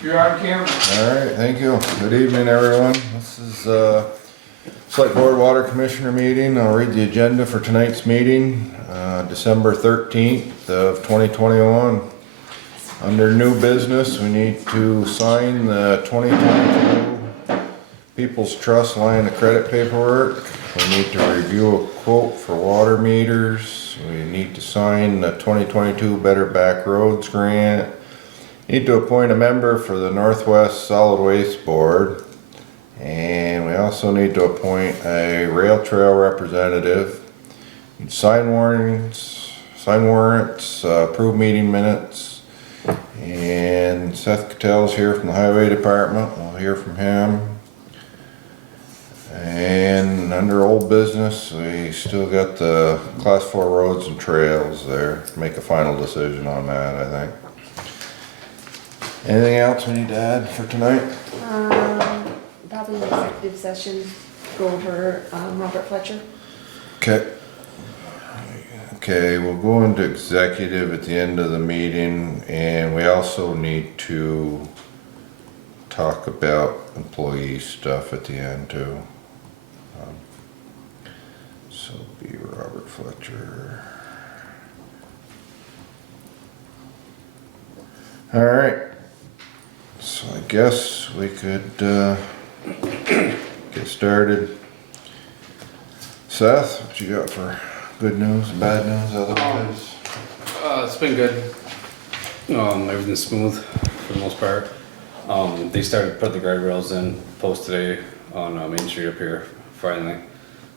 You're on camera. Alright, thank you. Good evening, everyone. This is, Selectboard Water Commissioner meeting. I'll read the agenda for tonight's meeting, December 13th of 2021. Under new business, we need to sign the 2022 People's Trust line of credit paperwork. We need to review a quote for water meters. We need to sign the 2022 Better Back Roads grant. Need to appoint a member for the Northwest Solid Waste Board. And we also need to appoint a rail trail representative. Sign warrants, approve meeting minutes. And Seth Catel's here from the Highway Department. We'll hear from him. And under old business, we still got the class 4 roads and trails there. Make a final decision on that, I think. Anything else we need to add for tonight? Probably an executive session, go over Robert Fletcher. Okay. Okay, we'll go into executive at the end of the meeting, and we also need to talk about employee stuff at the end too. So be Robert Fletcher. All right. So I guess we could get started. Seth, what you got for good news, bad news, otherwise? It's been good. Everything's smooth for the most part. They started putting the guardrails in post today on Main Street up here. Finally,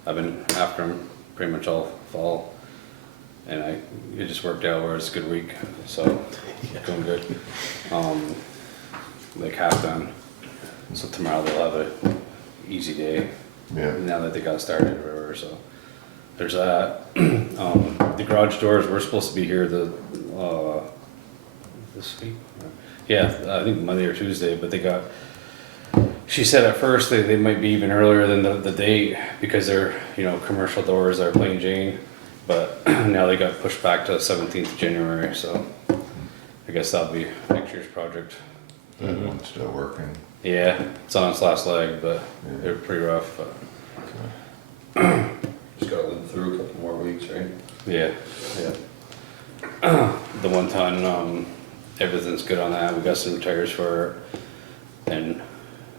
I've been after them pretty much all fall, and it just worked out where it's a good week. So going good. Like half done. So tomorrow they'll have a easy day. Yeah. Now that they got started or whatever. So there's that. The garage doors were supposed to be here this week. Yeah, I think Monday or Tuesday, but they got. She said at first they might be even earlier than the date because they're commercial doors are plain Jane, but now they got pushed back to 17th of January. So I guess that'll be next year's project. That one's still working. Yeah, it's on its last leg, but Yeah. they're pretty rough. But Just gotta live through a couple more weeks, right? yeah. The 1 ton, everything's good on that. We got some tires for it, and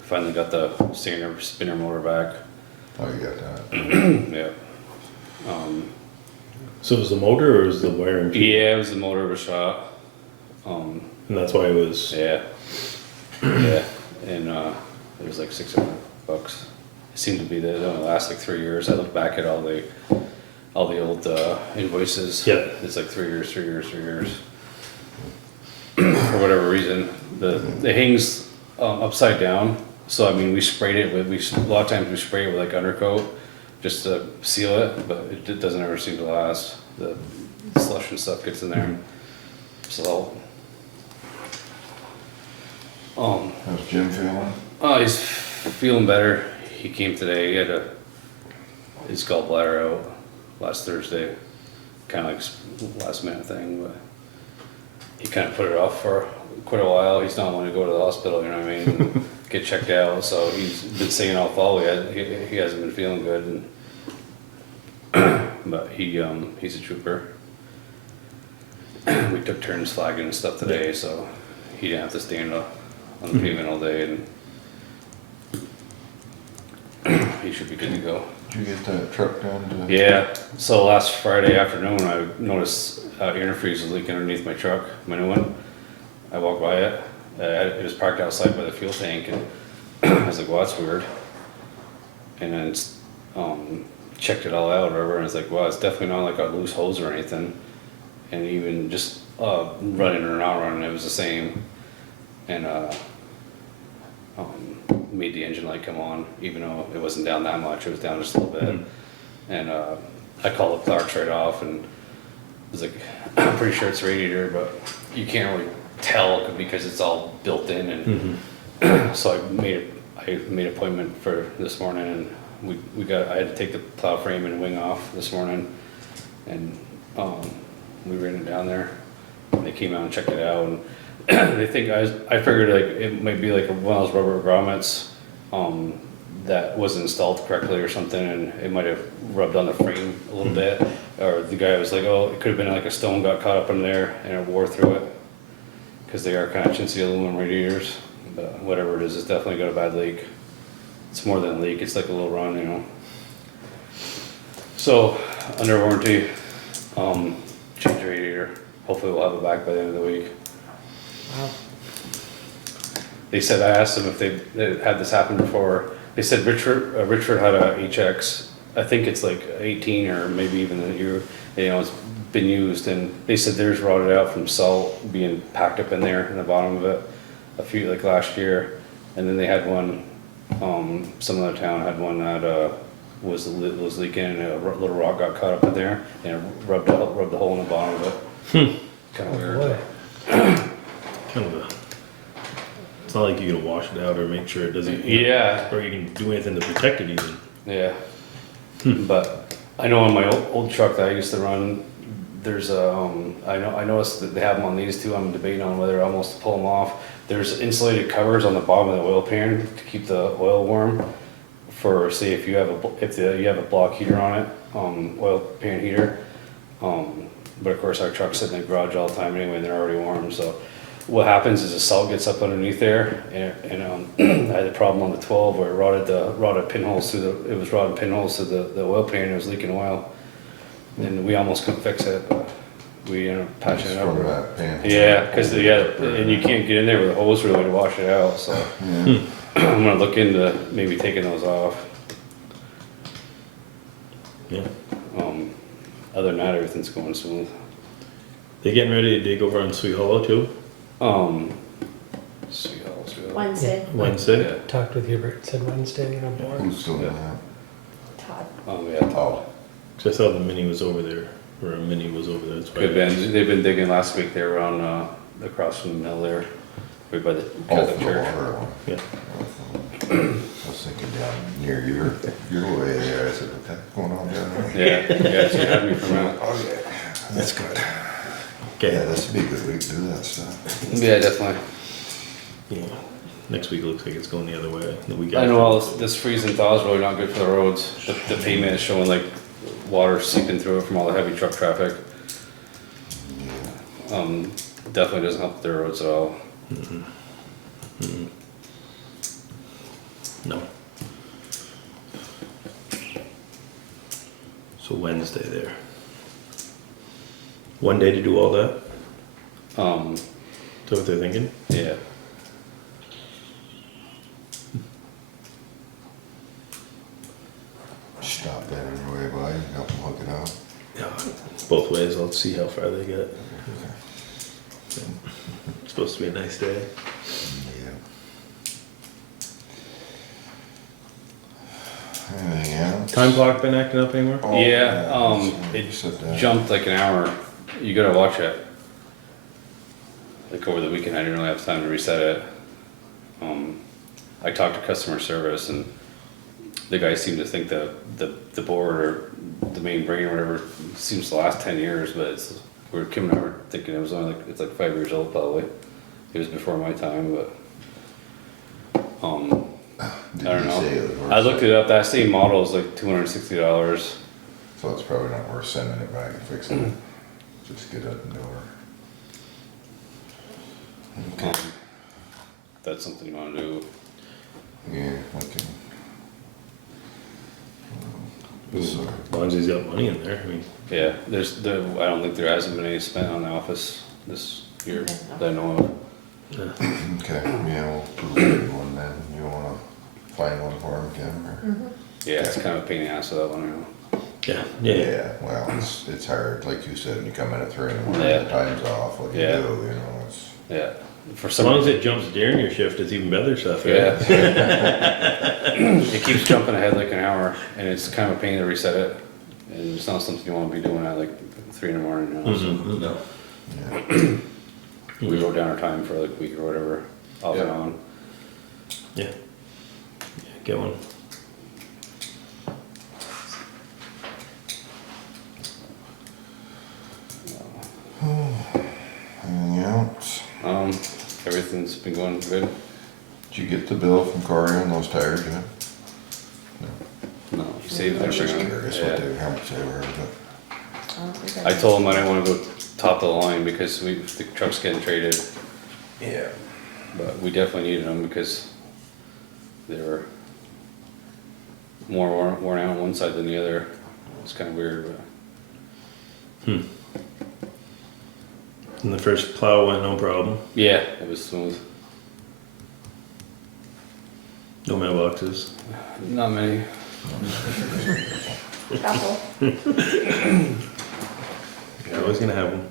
finally got the spinner motor back. Oh, you got that. Yeah. So it was the motor or was the wiring? Yeah, it was the motor was shot. And that's why it was. Yeah. Yeah, and it was like $600. It seemed to be that it only lasts like 3 years. I looked back at all the old invoices. Yeah. It's like 3 years. For whatever reason, the hangs upside down. So I mean, we sprayed it with a lot of times we spray it with like undercoat just to seal it, but it doesn't ever seem to last. The slush and stuff gets in there. So. How's Jim feeling? Oh, he's feeling better. He came today. He had his gallbladder out last Thursday. Kind of like last minute thing, but he kind of put it off for quite a while. He's not wanting to go to the hospital, you know what I mean? Get checked out. So he's been saying all fall he hasn't been feeling good, but he's a trooper. We took turns flagging and stuff today, so he didn't have to stand up on the pavement all day, and he should be good to go. Did you get that truck down to? Yeah, so last Friday afternoon, I noticed antifreeze was leaking underneath my truck, my new one. I walked by it, it was parked outside by the fuel tank, and I was like, well, that's weird. And then checked it all out or whatever, and it's like, well, it's definitely not like a loose hose or anything. And even just running or not running, it was the same. And made the engine light come on, even though it wasn't down that much, it was down just a little bit. And I called the Clarks right off, and it was like, I'm pretty sure it's radiator, but you can't really tell because it's all built in. And so I made an appointment for this morning, and I had to take the plow frame and wing off this morning, and we ran it down there. And they came out and checked it out, and they think I figured like it might be like one of those rubber grommets, that wasn't installed correctly or something, and it might have rubbed on the frame a little bit. Or the guy was like, oh, it could have been like a stone got caught up in there and it wore through it. Cause they are kind of chintzy aluminum radiators, but whatever it is, it's definitely got a bad leak. It's more than a leak, it's like a little run, you know. So, under warranty, change the radiator. Hopefully we'll have it back by the end of the week. Wow. They said, I asked them if they had this happen before. They said Richard had a HX, I think it's like 18 or maybe even a year, you know, it's been used, and they said theirs rotted out from salt being packed up in there in the bottom of it a few, like last year. And then they had one, some other town had one that was leaking, and a little rock got caught up in there and it rubbed a hole in the bottom of it. Kind of weird. Kind of a. It's not like you can wash it out or make sure it doesn't. Yeah. Or you can do anything to protect it even. Yeah. But I know on my old truck that I used to run, there's I noticed that they have them on these two. I'm debating on whether almost to pull them off. There's insulated covers on the bottom of the oil pan to keep the oil warm. For say if you have a block heater on it, oil pan heater. But of course our truck's sitting in the garage all the time anyway, and they're already warm. So what happens is the salt gets up underneath there, and I had a problem on the 12 where it rotted pinholes through it was rotting pinholes through the oil pan, and it was leaking oil. And we almost couldn't fix it, but we ended up patching it up. From that pan. Yeah, because and you can't get in there with a hose really to wash it out, so I'm gonna look into maybe taking those off. Yeah. Other than that, everything's going smooth. They getting ready to dig over on Sweet Hollow too? Sweet Hollow. Wednesday, Wednesday? Yeah. Talked with Hubert, said Wednesday on board. Who's doing Yeah. that? Todd. Yeah. Oh, Cause I saw the mini was over there, or a mini was over there. That's why. Good been. They've been digging last week. They were on across from the mill there, right by the oh, Catholic for the church. water one. Yeah. I was thinking down near your way there, I said, what the heck's going on down there? Yeah, she had me from that. Oh, yeah, that's good. Okay. Yeah, this would be a good week to do that stuff. Yeah, definitely. Yeah. Next week looks like it's going the other way. The week I after. know all this freezing thaw is really not good for the roads. The pavement is showing like water seeping through it from all the heavy truck traffic. Definitely doesn't help their roads at all. No. So Wednesday there. One day to do all that? Is that what they're thinking? Yeah. Stop that on your way by, help them hook it up. Yeah. Both ways, I'll see how far they get. It's supposed to be a nice day. Yeah. Anything else? Time clock been acting up anymore? Oh, Yeah, you it said that. jumped like an hour. You gotta watch it. Like over the weekend, I didn't really have time to reset it. I talked to customer service, and the guys seem to think that the board or the main brain or whatever seems to last 10 years, but Kim and I were thinking it was only like, it's like 5 years old probably. It was before my time, but Did I don't you know. say it was worth I looked it up. That same model is like $260. So it's probably not worth sending it back and fixing it. Just get up and door. Okay. That's something you want to do. Yeah, I can. Sorry. As long as he's got money in there, I mean. Yeah, I don't think there hasn't been any spent on the office this year that I know of. Okay, yeah, we'll approve one then. You wanna find one for him, Kim? Or? Yeah, it's kind of a pain in the ass of that one, you know. Yeah. Yeah, well, it's hard, like you said, when you come in at 3 in the morning, Yeah. the time's off, what do you Yeah. do, you know, it's. Yeah. For As some long as it jumps during your shift, it's even better stuff, right? Yeah. It keeps jumping ahead like an hour, and it's kind of a pain to reset it. And it's not something you want to be doing at like 3 in the morning, you know. So No. Yeah. we wrote down our time for like a week or whatever, off and Yeah. on. Yeah. Get one. Anything else? been going good. Did you get the bill from Corey on those tires yet? No, he saved I was just everything. curious Yeah. how much they were, but. I don't think I told him I didn't wanna go top of the line because the truck's getting traded, Yeah. but we definitely needed them because they were more worn out on one side than the other. It's kinda weird, but. And the first plow went no problem. Yeah, it was smooth. No mailboxes. Not many. Couple. You're always gonna have them.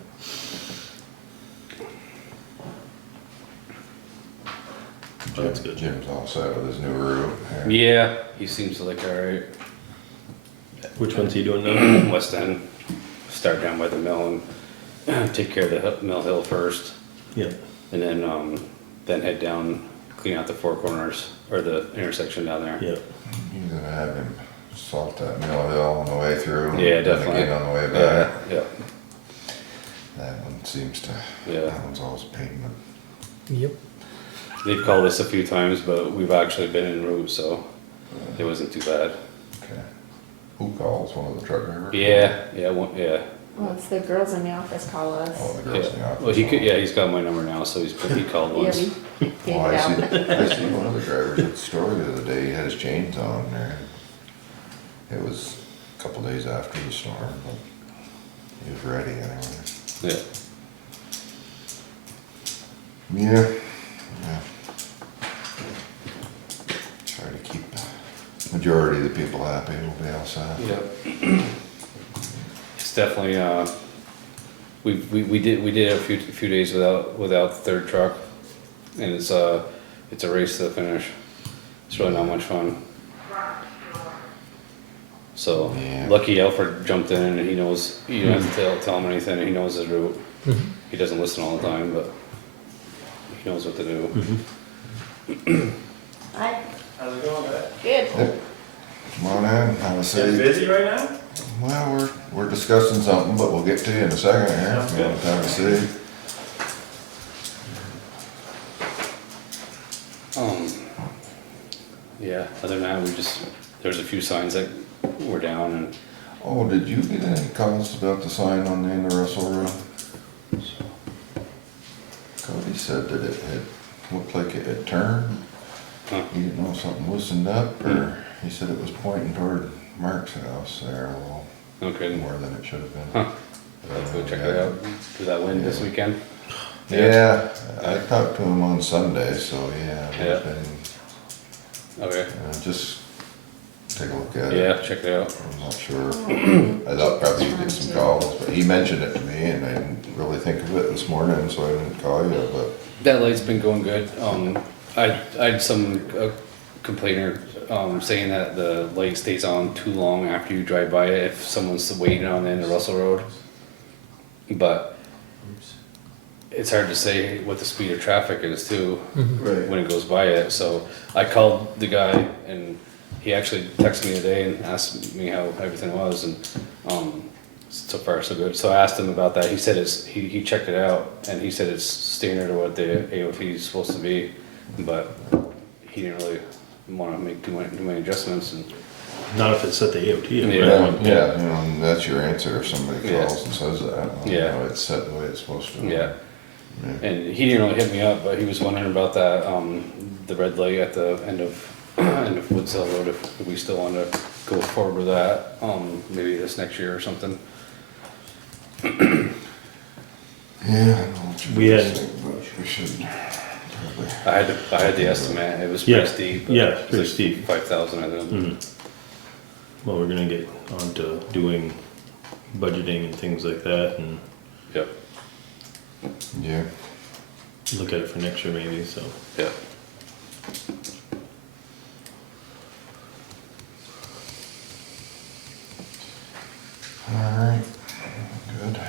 Oh, that's good. Jim's all set with his new route. Yeah, he seems to like alright. Which one's he doing now? West End, start down by the mill and take care of the Mill Hill first, Yeah. and then head down, clean out the four corners, or the intersection down there. Yeah. You're gonna have him salt that Mill Hill on the way through. Yeah, and then definitely. again on the way Yeah, back. yeah, That one seems to, yeah. that one's always pavement. Yep. They've called us a few times, but we've actually been en route, so it wasn't too bad. Okay. Who calls? One of the truck drivers? Yeah, yeah, Well, it's the girls in the office call Oh, us. the girls in the yeah. office. Well, he's got my number now, so he called Yeah, once. we gave Oh, it I out. see, I see one of the drivers at the store the other day, he had his chains on there. It was a couple days after the storm, but he was ready anyway. Yeah, Yeah, yeah. Try to keep the majority of the people happy, we'll be outside. yeah. It's definitely, we did a few days without the third truck, and it's a race to the finish. It's really not much fun. So, Yeah. lucky Alfred jumped in and he knows, you don't have to tell him anything, he knows his route. He doesn't listen all the time, but he knows what to do. Hi, How's it going, guys? good. Come on in, have a You seat. busy right now? Well, we're discussing something, but we'll get to you in a second here. Sounds If you want to have a seat. Yeah, other than that, there's a few signs that were down and, Oh, did you get any calls about the sign on the end of Russell Road? Cody said that it had looked like it had turned. Huh. He didn't know if something loosened up, or he said it was pointing toward Mark's house there a little okay, more than it should have been. huh, let's go check it out. Does that wind this weekend? Yeah, I talked to him on Sunday, so yeah, Yeah. we've been, Okay, just take a look at it. yeah, check it out. I'm not sure. I thought probably you'd get some calls, but he mentioned it to me and I didn't really think of it this morning, so I didn't call you, but. That light's been going good. I had some complainer, saying that the light stays on too long after you drive by it if someone's waiting on the end of Russell Road. But it's hard to say what the speed of traffic is too, Right. when it goes by it, so I called the guy and he actually texted me today and asked me how everything was and, so far so good. So I asked him about that, he said he checked it out and he said it's standard of what the AOT is supposed to be, but he didn't really wanna make too many adjustments and, Not if it's at the AOT. Yeah. Yeah, you know, and that's your answer if somebody Yeah. calls and says that. Well, you Yeah. know, it's set the way it's supposed to. yeah. Yeah. And he didn't really hit me up, but he was wondering about that, the red light at the end of Woods Hill Road, if we still wanna go forward with that, maybe this next year or something. Yeah, I know what We you're had- saying, but we should probably. I had the estimate, it was Yeah, pretty steep. but yeah, it was pretty like steep. 5,000, I think. Mhm. Well, we're gonna get on to doing budgeting and things like that and Yep, Yeah, look at it for next year maybe, so. yep. alright, good.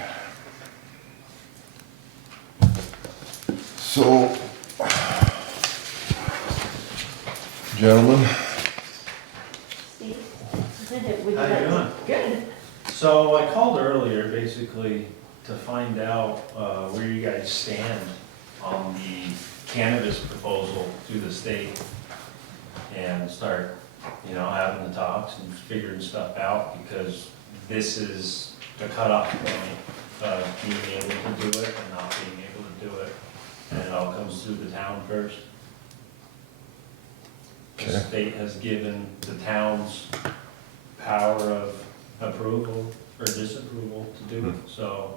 So, gentlemen, Steve, would you How you like- doing? Good. So I called earlier basically to find out where you guys stand on the cannabis proposal through the state and start, you know, having the talks and figuring stuff out, because this is the cutoff point of being able to do it and not being able to do it. And it all comes through the town first. The Okay. state has given the towns power of approval or disapproval to do it, so.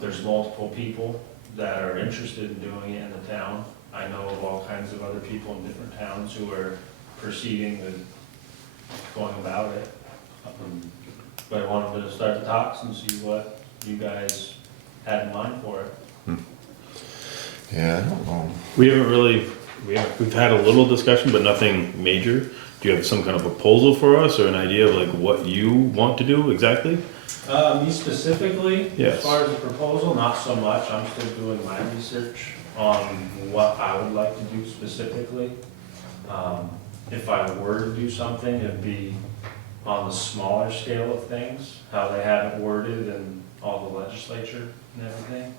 There's multiple people that are interested in doing it in the town. I know of all kinds of other people in different towns who are proceeding with going about it. But I wanted to start the talks and see what you guys had in mind for it. Yeah, I don't know. We've had a little discussion, but nothing major. Do you have some kind of proposal for us or an idea of like what you want to do exactly? Me specifically, Yes. as far as the proposal, not so much. I'm still doing my research on what I would like to do specifically. If I were to do something, it'd be on the smaller scale of things, how they have it worded and all the legislature and everything.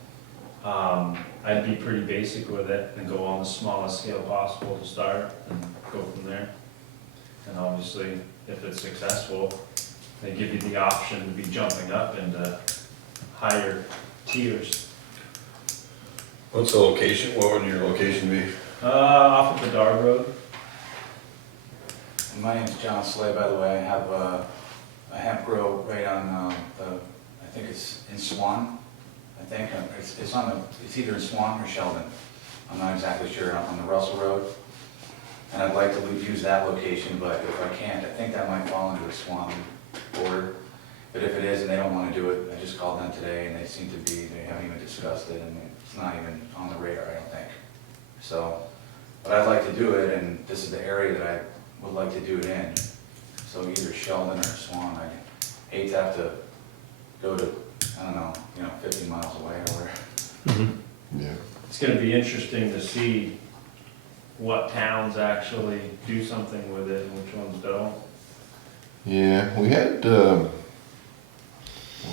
I'd be pretty basic with it and go on the smallest scale possible to start and go from there. And obviously, if it's successful, they give you the option to be jumping up into higher tiers. What's the location? What would your location be? Off of the Dar Road. My name's John Slay, by the way. I have a hemp grow right on I think it's in Swan. I think it's either in Swan or Sheldon. I'm not exactly sure, on the Russell Road. And I'd like to use that location, but if I can't, I think that might fall into the Swan border. But if it is and they don't want to do it, I just called them today and they seem to be, they haven't even discussed it and it's not even on the radar, I don't think. So, but I'd like to do it, and this is the area that I would like to do it in. So either Sheldon or Swan. I hate to have to go to, I don't know, 50 miles away or where. Yeah. It's gonna be interesting to see what towns actually do something with it and which ones don't. Yeah, we had, what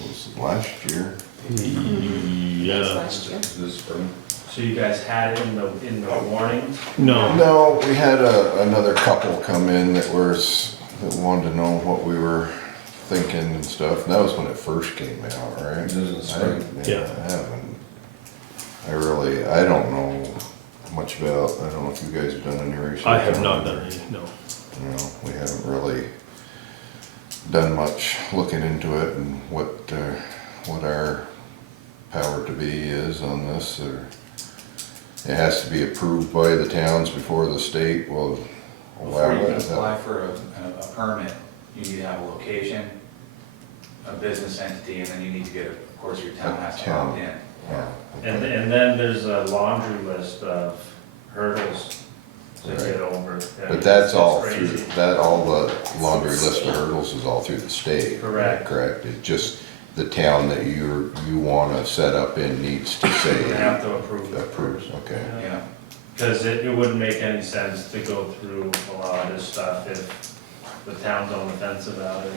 was it, last year? That's Yeah. last year. This spring? So you guys had it in the warnings? No. No, we had another couple come in that wanted to know what we were thinking and stuff, and that was when it first came out, right? This is the spring. Yeah. I don't know much about, I don't know if you guys have done any research. I have on not it. done any, no. We haven't really done much looking into it and what our power to be is on this, or it has to be approved by the towns before the state will allow Before you it. can apply for a permit, you need to have a location, a business entity, and then you need to get, of course, your town has to opt in. Yeah. And then there's a laundry list of hurdles to Right. get over. But that's It's all crazy. through, all the laundry list of hurdles is all through the state. Correct. Correct, it's just the town that you wanna set up in needs to You say have to approve it. approves, okay. Yeah. Because it wouldn't make any sense to go through a lot of this stuff if the town's on the fence about it.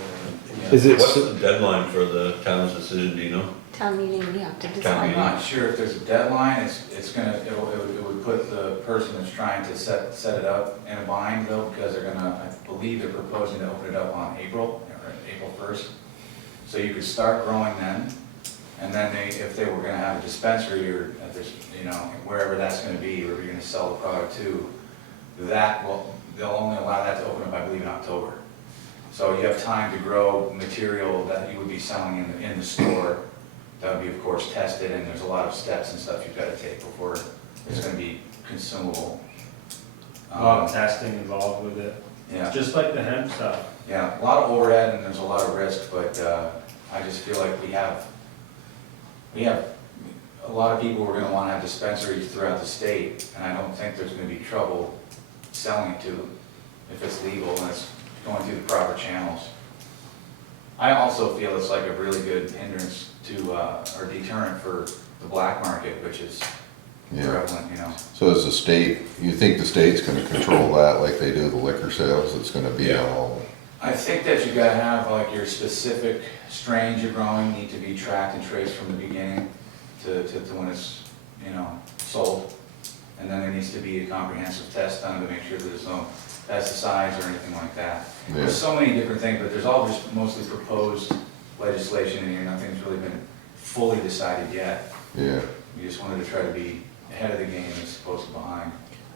Is it, What's the deadline for the town's decision, do you know? Town meeting, we have to I'm decide. not sure if there's a deadline. It would put the person that's trying to set it up in a bind though, because I believe they're proposing to open it up on April 1st. So you could start growing then, and then if they were gonna have a dispensary or if there's, wherever that's gonna be, wherever you're gonna sell the product to, they'll only allow that to open up, I believe, in October. So you have time to grow material that you would be selling in the store. That would be, of course, tested, and there's a lot of steps and stuff you've got to take before it's going to be consumable. A lot of testing involved with it, Yeah, just like the hemp stuff. yeah, a lot of overhead and there's a lot of risk, but I just feel like we have a lot of people who are going to want to have dispensaries throughout the state, and I don't think there's going to be trouble selling it to them if it's legal and it's going through the proper channels. I also feel it's like a really good hindrance to, or deterrent for the black market, which is Yeah. prevalent, So is the state, you think the state's gonna control that like they do the liquor sales? It's gonna be Yeah. all, I think that you gotta have, like, your specific strains you're growing need to be tracked and traced from the beginning to when it's, sold. And then there needs to be a comprehensive test done to make sure there's no pesticides or anything like that. Yeah. There's so many different things, but there's all just mostly proposed legislation in here, nothing's really been fully decided yet. Yeah, We just wanted to try to be ahead of the game as opposed to behind.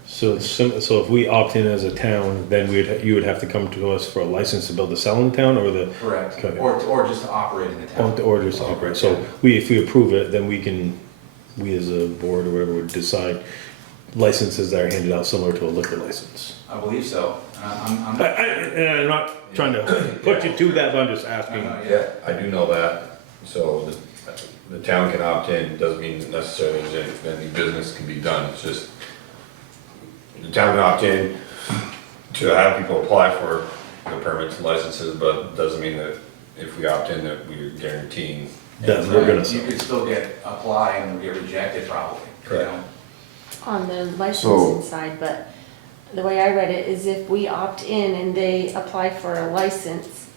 So it's so if we opt in as a town, then you would have to come to us for a license to build a cell in town, or the, Correct. Okay. Or just to operate in the town. or just operate. So if we approve it, then we as a board or whatever would decide licenses that are handed out similar to a liquor license. I believe so. I'm And I'm not trying to put you to that, but I'm just asking. Yeah, I do know that, so the town can opt in, doesn't mean necessarily that any business can be done, it's just, the town can opt in to have people apply for the permits and licenses, but doesn't mean that if we opt in that we're guaranteeing. That we're gonna You sell. could still apply and get rejected probably. you Correct. know? On the licensing side, but the way I read it is if we opt in and they apply for a license,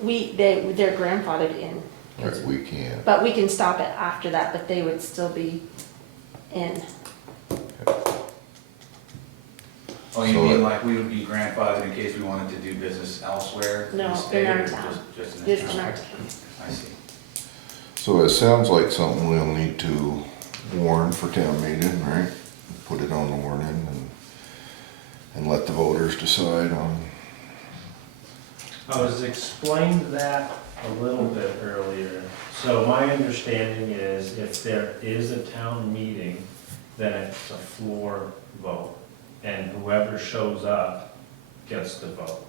they're grandfathered in. right, we can. But we can stop it after that, but they would still be in. Oh, you So mean it- like we would be grandfathered in case we wanted to do business elsewhere? No, the state, in our or town. Just in Just the in town? our town. I see. So it sounds like something we'll need to warn for town meeting, right? Put it on the warning and let the voters decide on. I was explained that a little bit earlier. So my understanding is if there is a town meeting, then it's a floor vote. And whoever shows up gets to vote.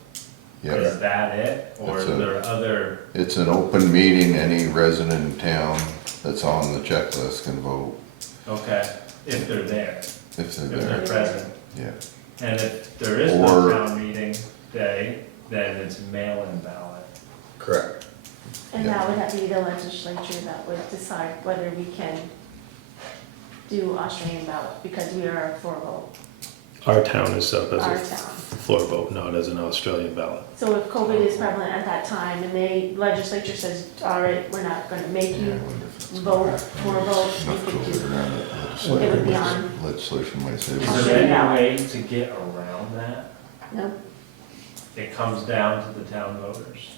Yeah, Is that it? Or It's is a- there other, it's an open meeting, any resident in town that's on the checklist can vote okay, if they're there, if they're if they're there, present? yeah. And if there is no Or- town meeting day, then it's mail-in ballot. Correct. And that would have to be the legislature that would decide whether we can do Australian ballot, because we are a floor vote, Our town is set up our as a town. floor vote, not as an Australian ballot. So if COVID is prevalent at that time and the legislature says, all right, we're not gonna make Yeah, I you wonder if it's vote for a vote, enough we could COVID do. around it. It would be on. Legislation might say. Is Australian there any ballot. way to get around that? No, It comes down to the town voters.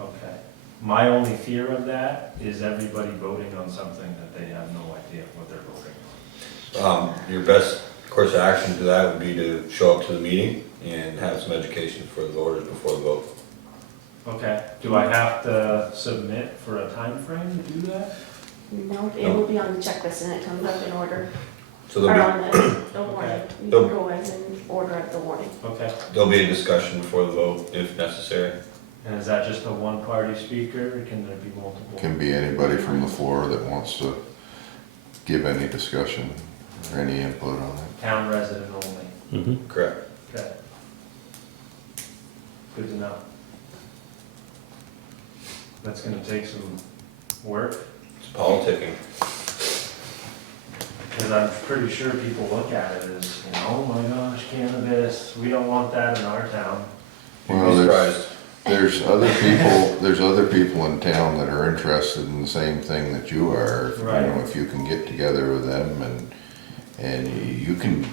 Okay. My only fear of that is everybody voting on something that they have no idea what they're voting on. Your best course of action to that would be to show up to the meeting and have some education for the voters before the vote. Okay, do I have to submit for a time frame to do that? no, it will be on the checklist and it comes up in order, So or there'll on the warning. You There'll- can go as in order of the warning. Okay, there'll be a discussion before the vote if necessary. and is that just a one-party speaker, or can there be multiple? Can be anybody from the floor that wants to give any discussion or any input on it. Town resident only, Mm-hmm. Correct. okay. Good to know. That's gonna take some work, It's politicking. because I'm pretty sure people look at it as, oh my gosh, cannabis, we don't want that in our town. You'd Well, be there's, surprised. there's other people in town that are interested in the same thing that you are. You Right. know, if you can get together with them and you can,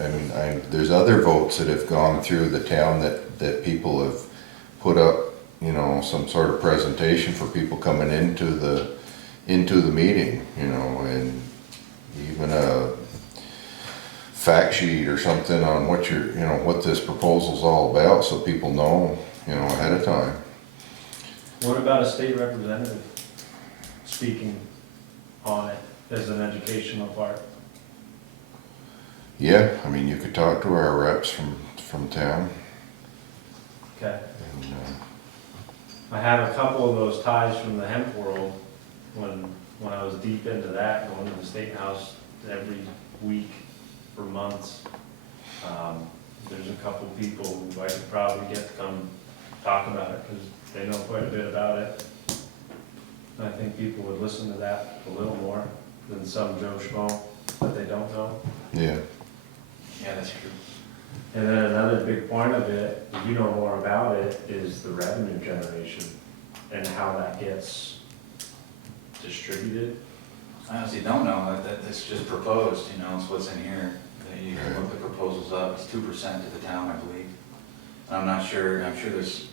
I mean, there's other votes that have gone through the town that people have put up, you know, some sort of presentation for people coming into the meeting, you know, and even a fact sheet or something on what what this proposal's all about, so people know, you know, ahead of time. What about a state representative speaking on it as an educational part? Yeah, I mean, you could talk to our reps from town, Okay. and, I have a couple of those ties from the hemp world when I was deep into that, going to the state house every week for months. There's a couple people who I could probably get to come talk about it because they know quite a bit about it. I think people would listen to that a little more than some Joe Schmo that they don't know. yeah, Yeah, that's true. And then another big point of it, if you know more about it, is the revenue generation and how that gets distributed. I honestly don't know, that's just proposed, it's what's in here. You can look the proposals up, it's 2% to the town, I believe. And I'm sure there's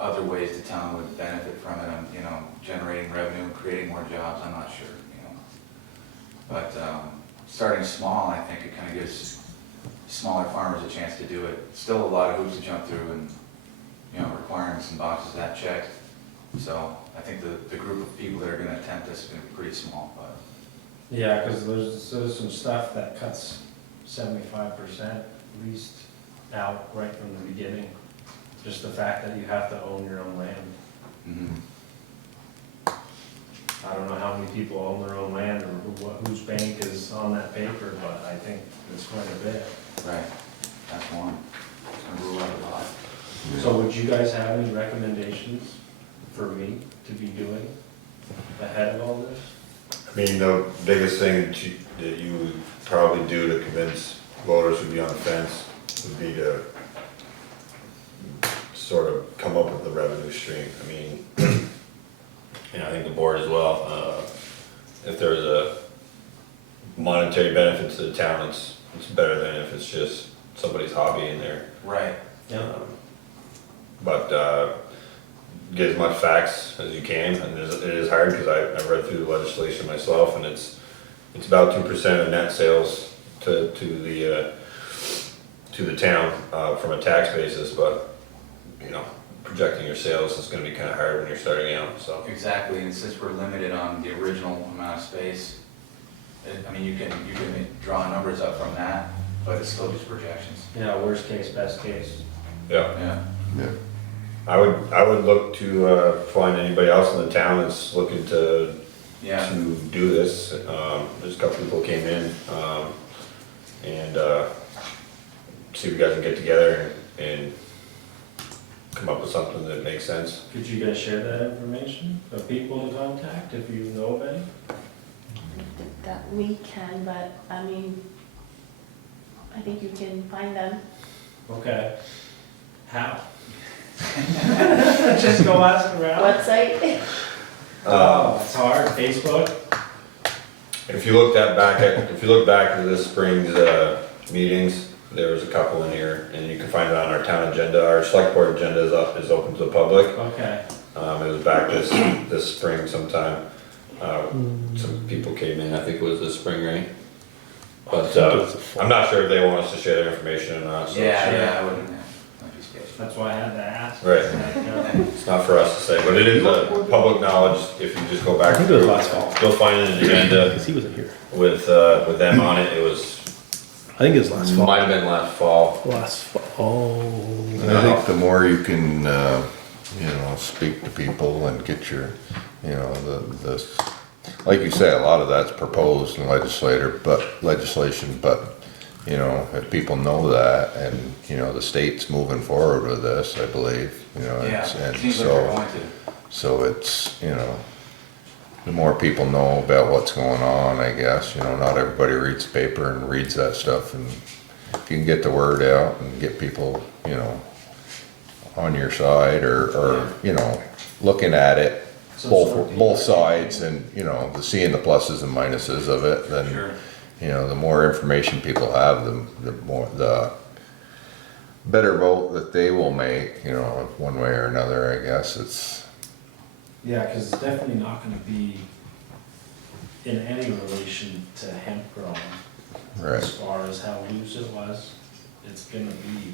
other ways the town would benefit from it, generating revenue, creating more jobs, I'm not sure, But, starting small, I think it kind of gives smaller farmers a chance to do it. Still a lot of hoops to jump through and, requiring some boxes that checked. So I think the group of people that are gonna attempt this is gonna be pretty small, but. Yeah, because there's some stuff that cuts 75% at least out right from the beginning. Just the fact that you have to own your own land. Mhm. I don't know how many people own their own land or whose bank is on that paper, but I think it's quite a bit. Right, that's one. It's gonna rule out a lot. So would you guys have any recommendations for me to be doing ahead of all this? I mean, the biggest thing that you would probably do to convince voters would be on the fence, would be to sort of come up with the revenue stream. I mean, I think the board as well, if there's a monetary benefit to the town, it's better than if it's just somebody's hobby in there. Right. Yeah. But get as much facts as you can, and it is hard because I've read through the legislation myself, and it's about 2% of net sales to the town from a tax basis, but projecting your sales is going to be kind of hard when you're starting out. So Exactly, and since we're limited on the original amount of space, you can draw numbers up from that, but it's still just projections. Yeah, worst case, best case. yeah, Yeah. Yeah. I would look to find anybody else in the town that's looking to Yeah. do this. There's a couple people came in and see if you guys can get together and come up with something that makes sense. Could you guys share that information of people to contact if you know of any? That we can, but I think you can find them. Okay. How? Just go ask around? Website? Oh, it's hard. Facebook? If you look back at this spring's meetings, there was a couple in here, and you can find it on our town agenda. Our select board agenda is open to the public. Okay. It was back this spring sometime. Some people came in, I think it was this spring, right? But I'm not sure if they want us to share their information or not. So Yeah, I wouldn't, that'd be sketchy. That's why I had to ask. Right. Yeah. It's not for us to say, but it is public knowledge. If you just go back, I think it was last fall. you'll find an agenda Because he wasn't here. with them on it. It was I think it was last fall. might have been last fall. Last fall. And I think the more you can, speak to people and get your, like you say, a lot of that's proposed in legislation, but, if people know that and, the state's moving forward with this, I believe, Yeah, and it seems like they're going to. so it's, the more people know about what's going on, I guess, not everybody reads the paper and reads that stuff, and if you can get the word out and get people, on your side or looking at it, both sides and, seeing the pluses and minuses of it, then, Sure. the more information people have, the better vote that they will make, one way or another, I guess. It's, Yeah, because it's definitely not gonna be in any relation to hemp growing. right. As far as how loose it was, it's gonna be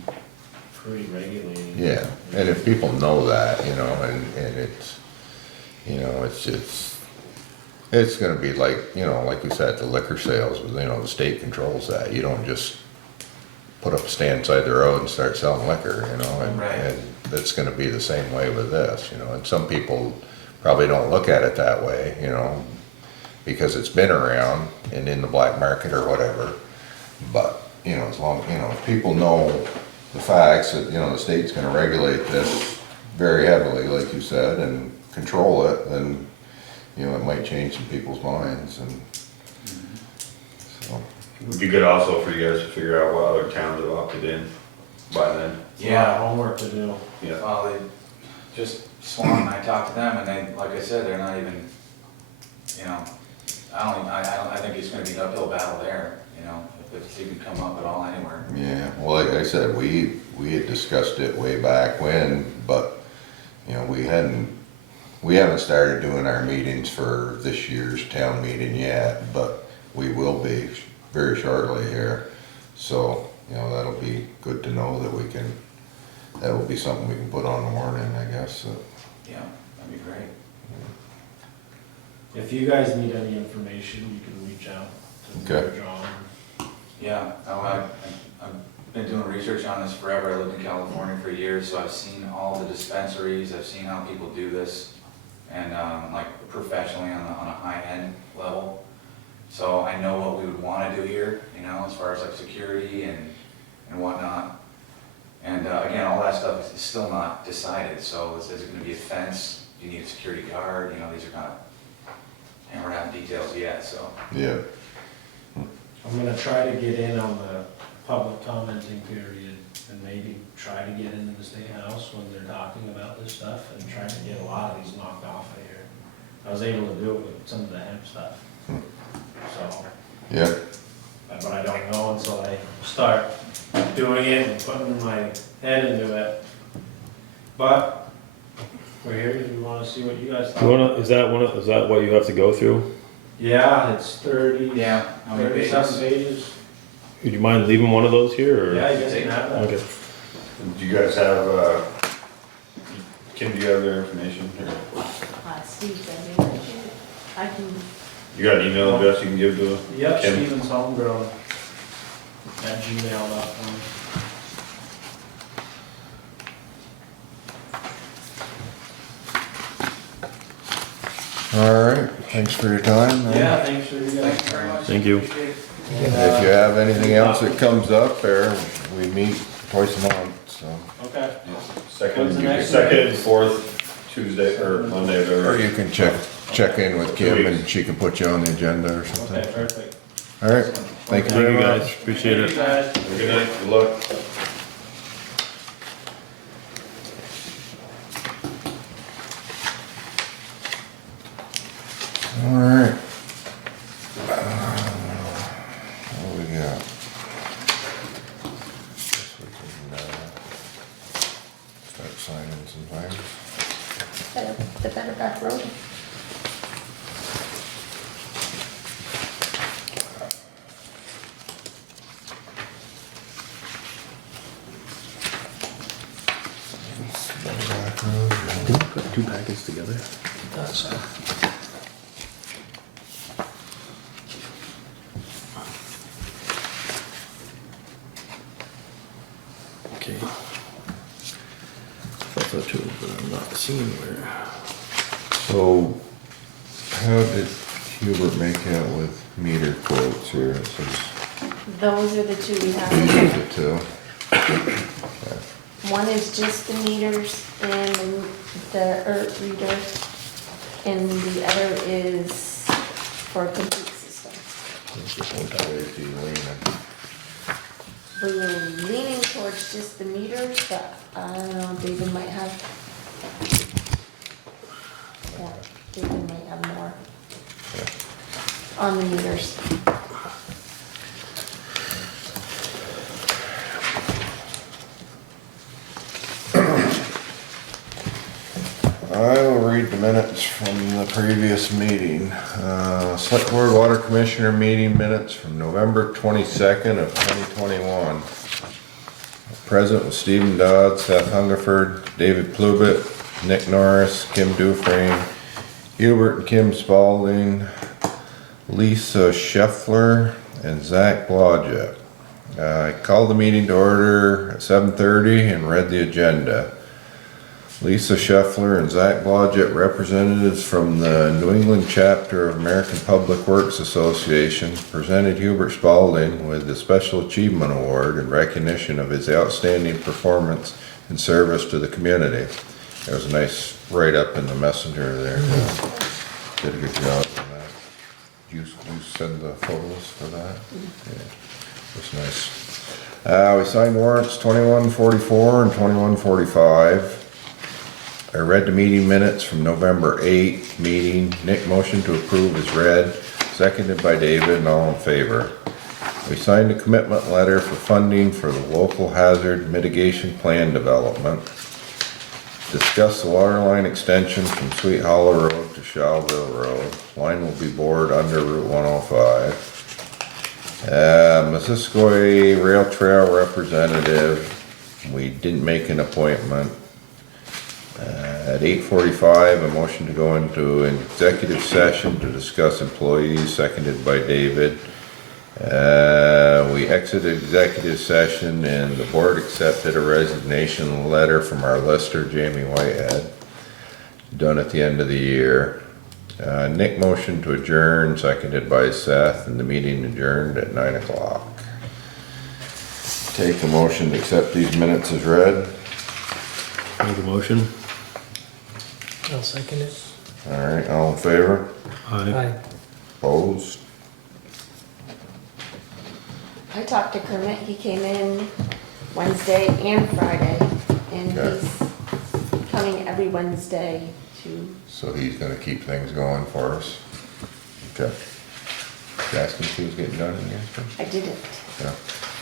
pretty regulated. Yeah, and if people know that, and it's gonna be like, like we said, the liquor sales, the state controls that. You don't just put up a stand side the road and start selling liquor, Right. and it's gonna be the same way with this, and some people probably don't look at it that way, because it's been around and in the black market or whatever. But, as long, if people know the facts that, the state's gonna regulate this very heavily, like you said, and control it, then, it might change some people's minds, and so. It would be good also for you guys to figure out what other towns have opted in by then. It's a lot of homework to do. Yeah. Well, they just Swan, I talked to them and they, like I said, they're not even, I think it's gonna be an uphill battle there, you know, if it's even come up at all anywhere. Yeah, well, like I said, we had discussed it way back when, but, you know, we haven't started doing our meetings for this year's town meeting yet, but we will be very shortly here. So, you know, that'll be good to know that will be something we can put on the warning, I guess, so. Yeah, that'd be great. If you guys need any information, you can reach out to Okay. John. Yeah, I've been doing research on this forever. I lived in California for years, so I've seen all the dispensaries, I've seen how people do this, and like professionally on a high-end level. So I know what we would wanna do here, you know, as far as like security and whatnot. And again, all that stuff is still not decided, so is it gonna be a fence? Do you need a security guard? You know, these are kind of hammered out details yet, so. Yeah, I'm gonna try to get in on the public commenting period and maybe try to get into the state house when they're talking about this stuff and try to get a lot of these knocked off of here. I was able to do it with some of the hemp stuff. So, yeah, but I don't know until I start doing it and putting my head into it. But we're here because we wanna see what you guys think. Is that what you have to go through? Yeah, it's 30, Yeah, how many 37 pages? pages. Would you mind leaving one of those here, or? Yeah, I guess you can have that. Okay. Do you guys have, Kim, do you have their information? Or Steve said I can, you got an email address you can give to Yep, Kim? Stevens Homegrown at gmail.com. all right, thanks for your time. man. Yeah, thanks for you guys. Thank you very much. Thank you. Appreciate it. If you have anything else that comes up there, we meet twice a month, so. Okay. Second, What's the next second, fourth Tuesday or Monday, Or whatever. you can check in with Kim and she can put you on the agenda or something. Okay, perfect. All right, thank you Thank very you much. guys, appreciate Thank it. you guys. Have a good night, good luck. All right. What we got? Guess we can, start signing some things. the Better Back Road. Can we put two packets together? Okay. Thought so too, but I'm not seeing where. So, how did Hubert make out with meter quotes here? It says Those are the two we these have. are the two. One is just the meters and the ERT reader, and the other is for a complete system. Which way is he leaning? We were leaning towards just the meters, but I don't know, David might have. Yeah, David might have more on the meters. I will read the minutes from the previous meeting. Select Board Water Commissioner meeting minutes from November 22nd of 2021. Present was Stephen Dodd, Seth Hungerford, David Plubit, Nick Norris, Kim Dufresne, Hubert and Kim Spalding, Lisa Scheffler, and Zach Blodgett. I called the meeting to order at 7:30 and read the agenda. Lisa Scheffler and Zach Blodgett, representatives from the New England chapter of American Public Works Association, presented Hubert Spalding with the Special Achievement Award in recognition of his outstanding performance and service to the community. There was a nice write-up in the Messenger there. Did a good job on that. You send the photos for that? Yeah, that's nice. We signed warrants 2144 and 2145. I read the meeting minutes from November 8th meeting. Nick motioned to approve as read. seconded by David, and all in favor. We signed a commitment letter for funding for the local hazard mitigation plan development. Discuss the water line extension from Sweet Hollow Road to Shawville Road. Line will be bored under Route 105. Missisquoi Rail Trail representative, we didn't make an appointment. At 8:45, a motion to go into an executive session to discuss employees, seconded by David. We exited executive session and the board accepted a resignation letter from our lister, Jamie Whitehead, done at the end of the year. Nick motioned to adjourn, seconded by Seth, and the meeting adjourned at 9 o'clock. Take a motion to accept these minutes as read. Make a motion. I'll second it. Alright, all in favor? Aye. Opposed? I talked to Kermit, he came in Wednesday and Friday, and Okay. he's coming every Wednesday to, So he's gonna keep things going for us. Okay. You asked him if he was getting done again? I didn't. Yeah,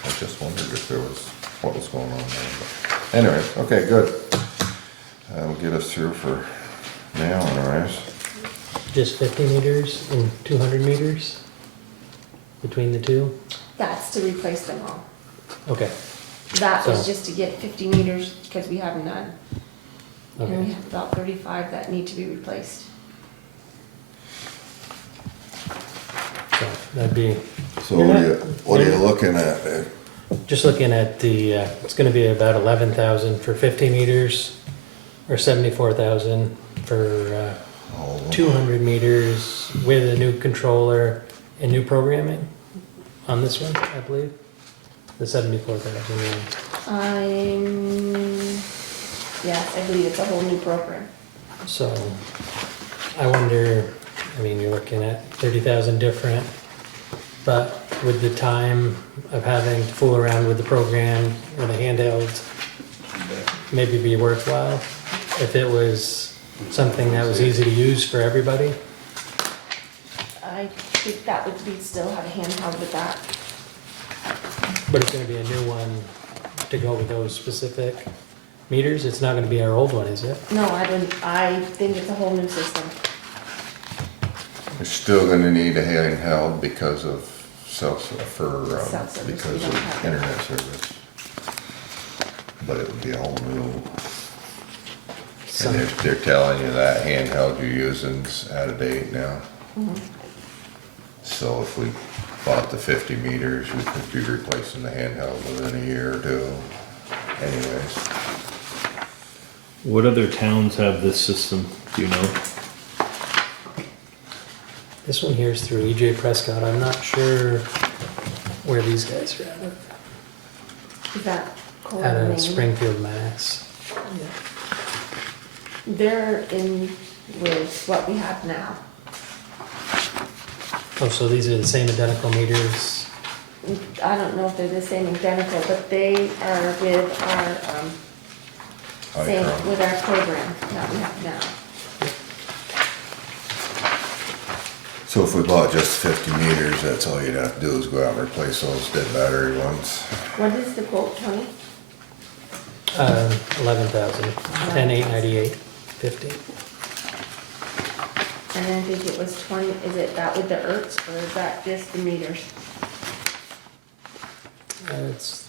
I just wondered if there was, what was going on there, but anyways, okay, good. That'll get us through for now anyways. Just 50 meters and 200 meters between the two? That's to replace them all. Okay, That was So- just to get 50 meters, because we have none. And we okay. have about 35 that need to be replaced. So that'd be, So what are you looking at there? just looking at the, it's gonna be about 11,000 for 50 meters or 74,000 for Oh, 200 meters with a new controller and new programming on this one, I believe. The 74,000 one. Yes, I believe it's a whole new program. So I wonder, I mean, you're looking at 30,000 different, but with the time of having to fool around with the program or the handhelds, maybe be worthwhile if it was something that was easy to use for everybody. I think that would, we'd still have a handheld with that. But it's gonna be a new one to go with those specific meters. It's not gonna be our old one, is it? No, I think it's a whole new system. We're still gonna need a handheld because of Self-service, we because don't of have that. internet service. But it would be all new. Some- And they're telling you that handheld you're using's out of date now. So if we bought the 50 meters, we could be replacing the handheld within a year or two. Anyways, What other towns have this system? Do you know? This one here is through EJ Prescott. I'm not sure where these guys are at. Is that Out coordinating? of Springfield, Mass. They're in with what we have now. Oh, so these are the same identical meters? I don't know if they're the same identical, but they are with our, same, Icon. with our program that we have now. So if we bought just 50 meters, that's all you'd have to do is go out and replace those dead battery ones. What is the quote, Tony? 11,000 and 898.50. And then I think it was 20, is it that with the ERTs or is that just the meters? It's,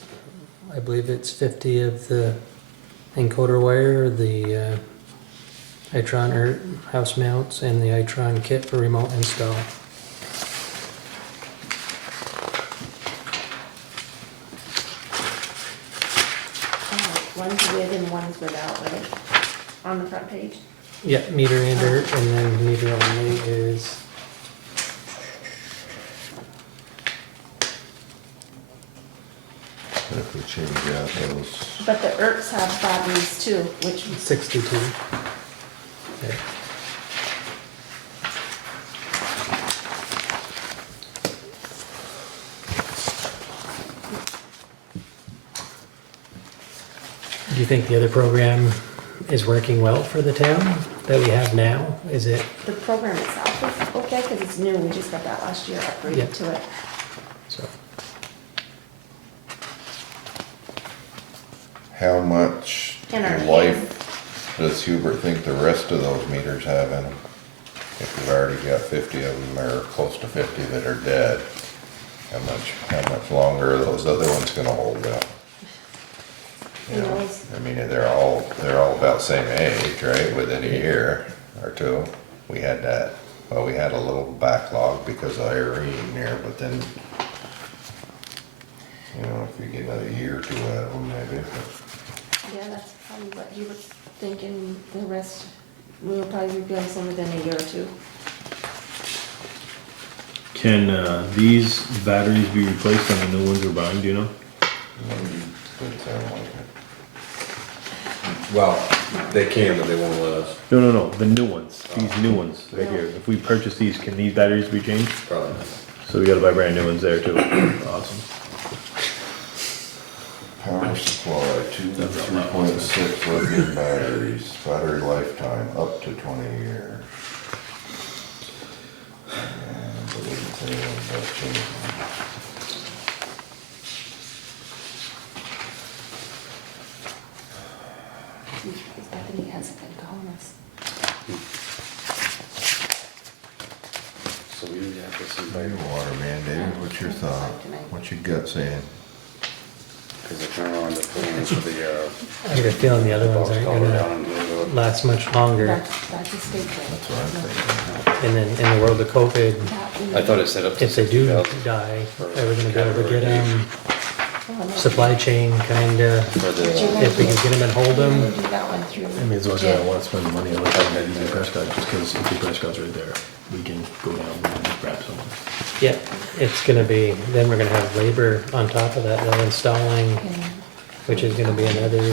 I believe it's 50 of the encoder wire, the Itron ERT house mounts, and the Itron kit for remote install. One's with and one's without, right? On the front page? Yeah, meter and ERT, and then meter only is, But if we change out those, But the ERTs have batteries too, which 62. Okay. Do you think the other program is working well for the town that we have now? Is it, The program itself is okay, cause it's new, we just got that last year Yeah. upgraded to it. so, How much In our life does Hubert think the rest of those meters have in them? If we've already got 50 of them, or close to 50 that are dead, how much longer are those other ones gonna hold up? You Who know, knows? I mean, they're all about the same age, right, within a year or two. We had that, well, we had a little backlog because of Irene there, but then, you know, if you get another year or two out of them, maybe. Yeah, that's probably what he was thinking, the rest, we'll probably replace them within a year or two. Can these batteries be replaced on the new ones we're buying, do you know? Doesn't sound like it. Well, they can, but they won't let us, No, the new ones, these new ones right here. If we purchase these, can these batteries be changed? probably not. So we gotta buy brand new ones there too. Awesome. Power supply, 3.6 lithium batteries, battery lifetime up to 20 years. And it doesn't say anything about changing. Bethany hasn't been calling us. So we need to have this Fire invite, water man, David, what's your thought? What's your gut saying? because I turn around the plans for the, I get a feeling the other ones box aren't culvert gonna down in Louisville. last much longer. That's a state thing. That's what I'm thinking. And then in the world of COVID, I thought it said up to if they do 60,000 die, are we gonna be able to get Category them, Oh, no. supply chain kinda, for But you're the, gonna if we can get them and hold You're them? gonna do that one through. I mean, as much as I Jen. wanna spend the money, I like having that easy Prescott, just cause if the Prescott's right there, we can go down and just grab someone. Yeah, it's gonna be, then we're gonna have labor on top of that, though, installing, Okay. which is gonna be another,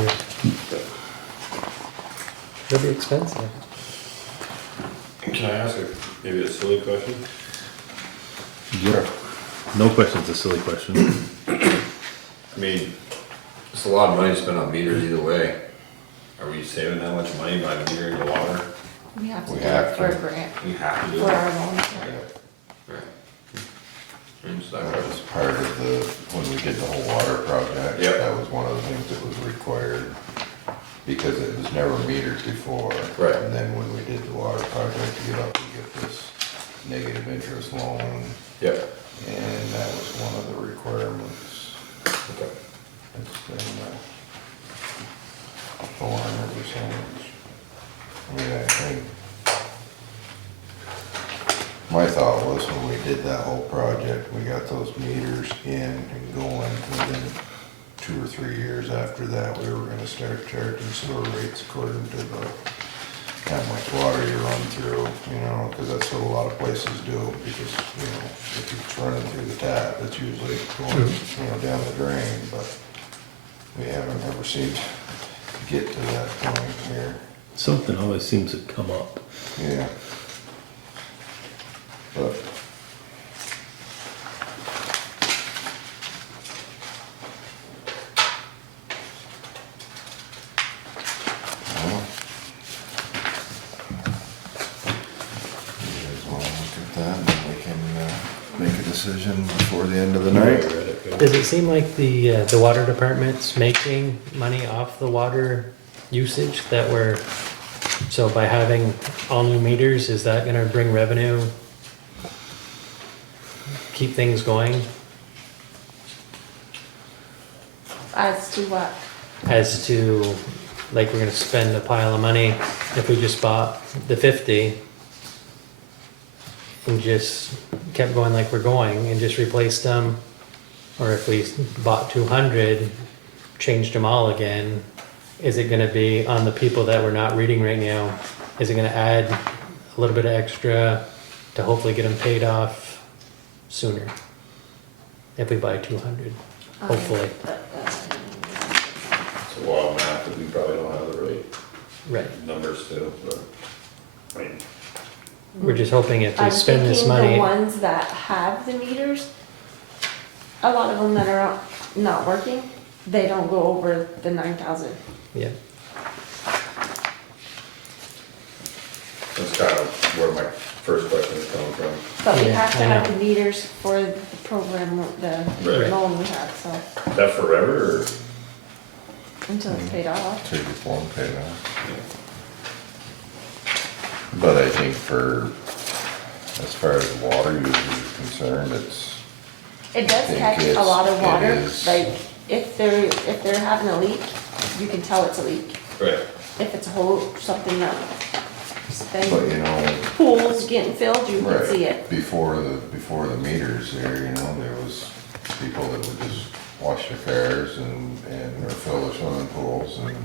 it'll be expensive. Can I ask maybe a silly question? Sure. No question's a silly question. I mean, it's a lot of money to spend on meters either way. Are we saving that much money by metering the water? We have to We do have it for a to. grant, We have to do for it. our loan. Right. And so That was part of the, when we did the whole water project. Yep. That was one of the things that was required, because it was never metered before. Right. And then when we did the water project, to get up and get this negative interest loan, Yep. and that was one of the requirements. Okay. It's been, 400%. I mean, I think, my thought was when we did that whole project, we got those meters in and going, within 2 or 3 years after that, we were gonna start charging sewer rates according to the, how much water you run through, you know, cause that's what a lot of places do, because, you know, if it's running through the tap, it's usually going, you know, down the drain, but we haven't ever seemed to get to that point here. Something always seems to come up. Yeah. But. Well, you guys wanna look at that, and we can, make a decision before the end of the night? Does it seem like the water department's making money off the water usage that we're, so by having all new meters, is that gonna bring revenue? Keep things going As to what? as to, like, we're gonna spend a pile of money if we just bought the 50 and just kept going like we're going and just replaced them, or if we bought 200, changed them all again, is it gonna be on the people that we're not reading right now? Is it gonna add a little bit of extra to hopefully get them paid off sooner? If we buy 200, hopefully, It's a wild math that we probably don't have the right right. numbers to, but, I mean, We're just hoping if we I'm spend this thinking the money, ones that have the meters, a lot of them that are not working, they don't go over the 9,000. yeah. That's kind of where my first question is coming from. But we Yeah, have to I have know. the meters for the program, the Right. loan we have, so, Is that forever or? until it's paid off. Till you get one paid off. But I think for, as far as water usage is concerned, it's, It does think catch a it's- lot of it water, is. like, if they're having a leak, you can tell it's a leak. Right. If it's a whole, something that, but then you know, pool's getting filled, you can see right, it. before the meters there, you know, there was people that would just wash their cars and or fill their swimming pools and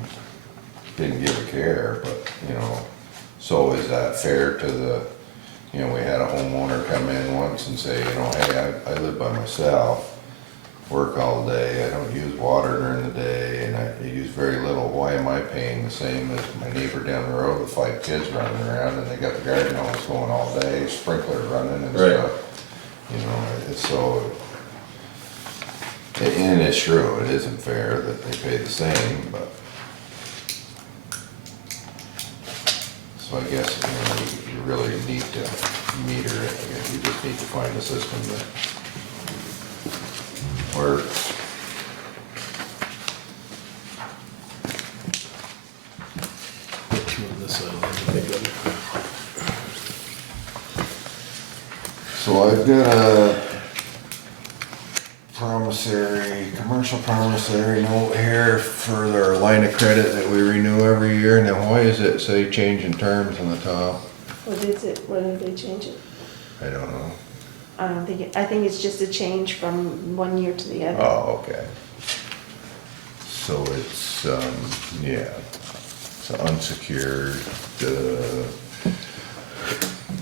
didn't give a care, but, you know, so is that fair to the, you know, we had a homeowner come in once and say, you know, hey, I live by myself, work all day, I don't use water during the day, and I use very little, why am I paying the same as my neighbor down the road with 5 kids running around, and they got the garden hose going all day, sprinkler running and Right. stuff. You know, it's so, and it's true, it isn't fair that they pay the same, but. So I guess, you know, you really need to meter it, I guess you just need to find a system that works. Put two on this side, and then take So I've got a promissory, commercial promissory note here for their line of credit that we renew every year. Now, why does it say change in terms on the top? What is it, when did they change it? I don't know. I don't think, I think it's just a change from one year to the other. Oh, okay. So it's, yeah, it's unsecured, in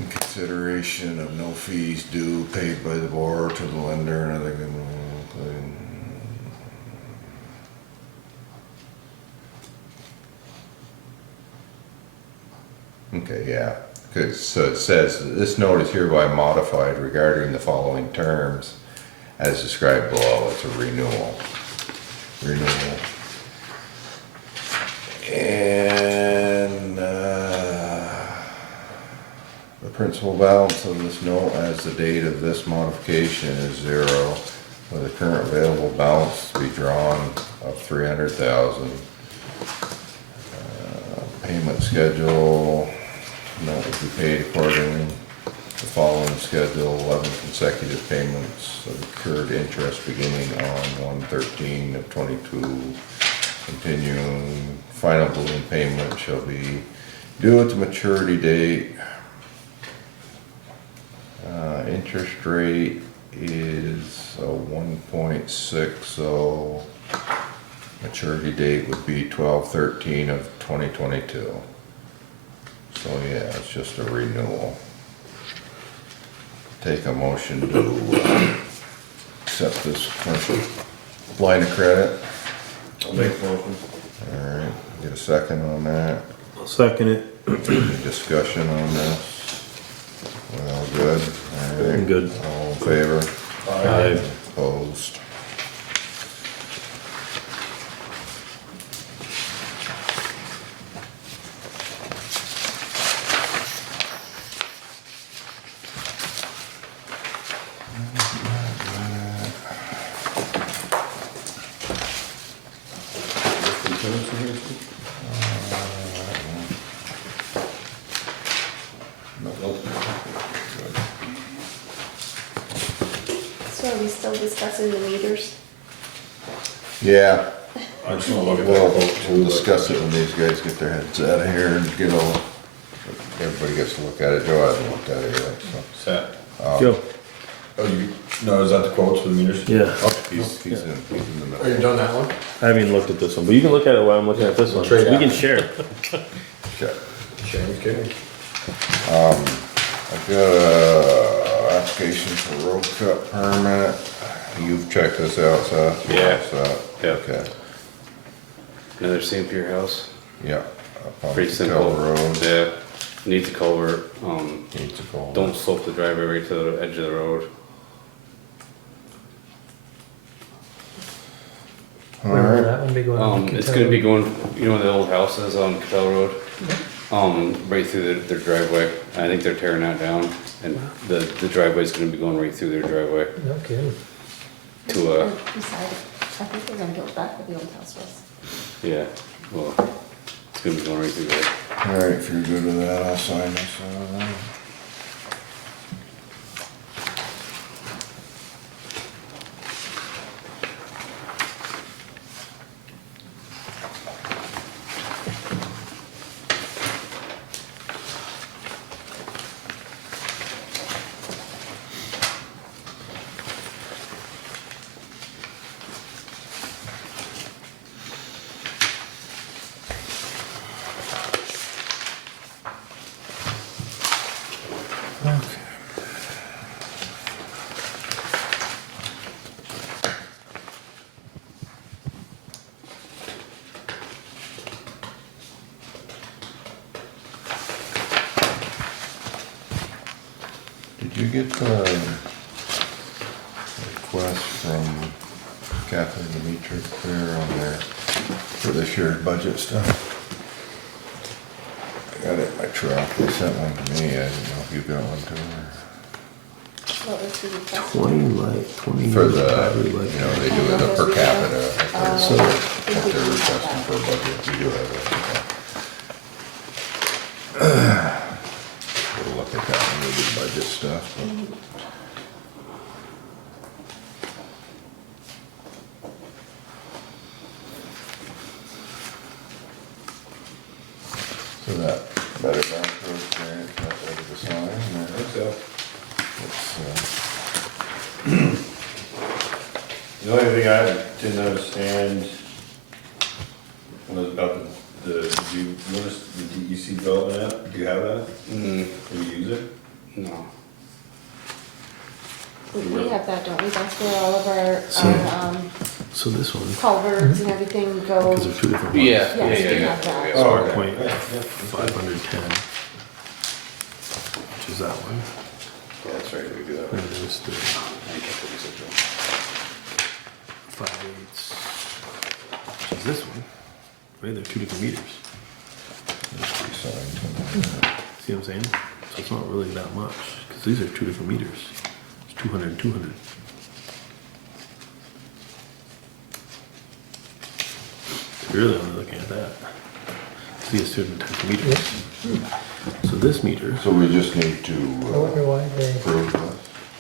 consideration of no fees due paid by the borrower to the lender and other than including. Okay, yeah, good, so it says, this note is hereby modified regarding the following terms as described below, it's a renewal. And, the principal balance of this note as the date of this modification is 0, with a current available balance to be drawn of 300,000. Payment schedule, note will be paid accordingly. The following schedule, 11 consecutive payments of accrued interest beginning on 1/13 of 22. Continuing, final balloon payment shall be due at the maturity date. Interest rate is 1.60. Maturity date would be 12/13 of 2022. So yeah, it's just a renewal. Take a motion to accept this commercial line of credit. I'll make a motion. Alright, get a second on that. I'll second it. Any discussion on this? Well, good. Alright. I'm good. All in favor? Aye. Opposed? So are we still discussing the meters? Yeah, I just wanna look at we'll, that. we'll discuss it when these guys get their heads out of here and get all, everybody gets to look at it. Joe hasn't looked at it yet, so. Set. Go. Oh, no, is that the quotes for the meters? Yeah. He's in the middle. Are you done that one? I haven't even looked at this one, but you can look at it while I'm looking at this one. Trade We can after. share. Okay. Sharon's kidding. I've got a application for road cut permit. You've checked this out, Seth? Yeah. Seth? Yeah. Okay, Another St. Pierre house, yeah. Up on pretty Patel simple. Road. Yeah, needs a culvert, Needs a call. don't slope the driveway right to the edge of the road. Where would Alright, that one be going? It's gonna be going, you know, the old houses on Cattell Road? Right through their driveway. I think they're tearing that down, and the driveway's gonna be going right through their driveway No kidding. to a, Beside it. I think they're gonna go back where the old house was. yeah, well, it's gonna be going right through there. Alright, if you're good with that, I'll sign this. Did you get the request from Kathleen Dimitri there on there for this year's budget stuff? I got it in my truck, they sent one to me, I didn't know if you got one too. What was the request? 20 For the, you know, they do it per capita, So- if they're requesting for a budget, you do have it. We'll look at that when we do budget stuff. but- So that better back road grant, that ready to sign, or? So, It's, the only thing I didn't understand was about the, do you notice the DEC development app? Do you have that? Mm, Do you use it? no. We have that, don't we? That's where all of our, So this one, culverts and everything go. because they're two different ones. Yeah, yeah, Yes, we yeah, have that. yeah. Oh, okay. Point Yeah, yeah. 510, which is that one. Yeah, that's right, we do that. And there's the I kept it research 5/8, which is this one. Right, they're two different meters. needs to be signed. See what I'm saying? So it's not really that much, because these are two different meters. It's 200 and 200. So you're really only looking at that. See, it's two different types of meters. So this meter, So we just need I to wonder why they, approve this.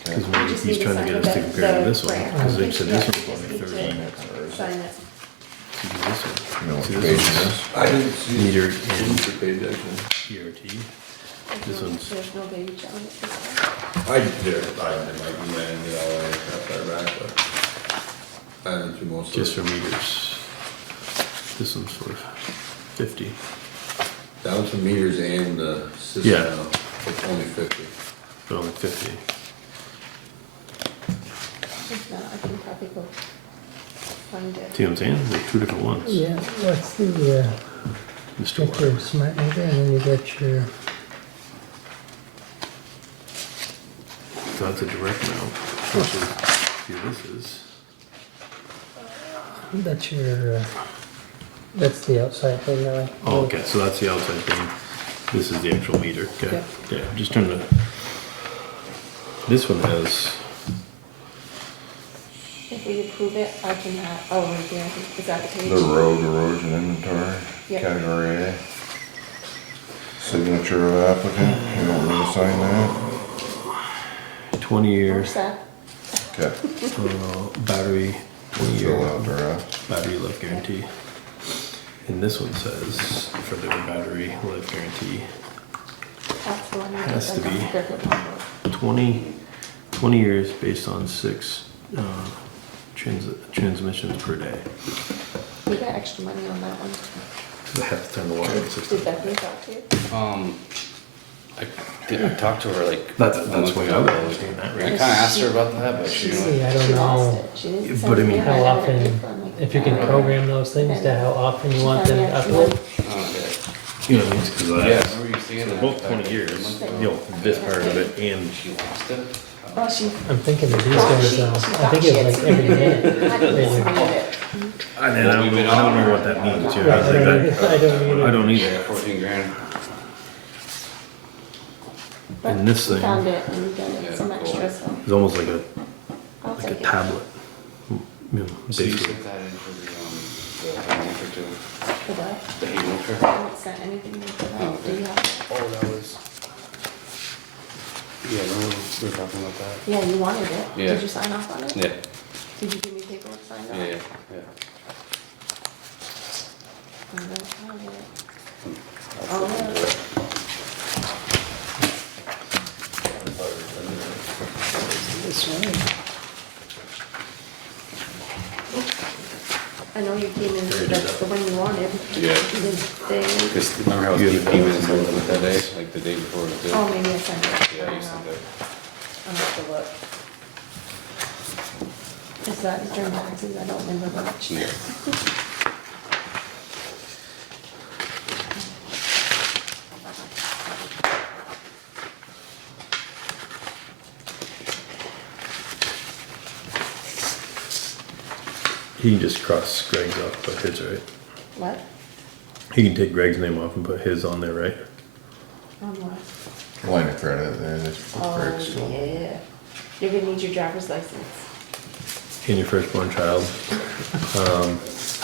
because Okay. just he's need to trying to sign get us to the- compare to the this one, grant. because they said this Yeah, one's only just 30. need to Sign it. See, this one. You know what See, page this it one's is? I didn't see. meter Didn't and see page action. PRT. This one's, There's no baby on it. I did, I might be laying it all right after I back, but I didn't see most of it. just for meters. This one's for 50. Down to meters and the system Yeah. now, it's only 50. But only 50. If not, I can probably go find it. See what I'm saying? They're two different ones. yeah, what's the, Mr. get your Water. smart meter and then you get your, So that's a direct mount. Versus, see, this is, that's your, that's the outside thing that I. oh, okay, so that's the outside thing. This is the actual meter, okay? Yeah, just turn the, this one has, If we approve it, I can have, oh, right there, I think, is that the page? The road erosion inventory, Yep. category A. Signature of applicant, you don't need to sign that? 20 year, Where's that? Okay. battery, 20 Fill year out the rest. battery life guarantee. And this one says, for their battery life guarantee, That's the one. Has to be. They're good number. 20 years based on 6 transmissions per day. We got extra money on that one. Because I have to turn the water on Did 60. Bethany talk to you? I talked to her like. That's a why month I ago. would understand that, I right? kinda asked her about that, but she She's- didn't. See, I don't She lost know it. She didn't But send I it mean- in. how I had it often, in April. I'm like, if you can "Oh." program those things to how often you want them to She upload. Okay. You know, because Yeah, that's remember you saying for that? both 20 years, you know, this part of it and She lost it? Well, she I'm thinking of these thought guys, she though, I thought think she it's had like every submitted minute. it. I didn't submit it. I don't remember what that means. You know, I don't I was like, either. I don't I either. don't Yeah, either. 14 grand. But And this we thing- found it and got Yeah, some cool. extra, so It's almost like I'll a take it. tablet. You know, So you basically. sent that in for the hay too? For what? The hay motor? I haven't sent anything for Oh, that. Do you have? Oh, that was. Yeah, remember we were talking about that? Yeah, you wanted it. Yeah. Did you sign off on it? Yeah, Did you give me paperwork signed off? yeah. I don't have it. Oh, yeah. This way. I know you came in, that's the one you wanted. Yeah. You didn't say, Because remember how You he have came in and told them that day, like the day before it was due? oh, maybe I signed it. I Yeah, don't you sent know. it. I'll have to look. Is that during taxes? I don't remember much. Yeah. He can just cross Greg's off, put his, right? What? He can take Greg's name off and put his on there, right? On what? Line of credit there, that's Oh, Craig's still. yeah. You're gonna need your driver's license. And your firstborn child.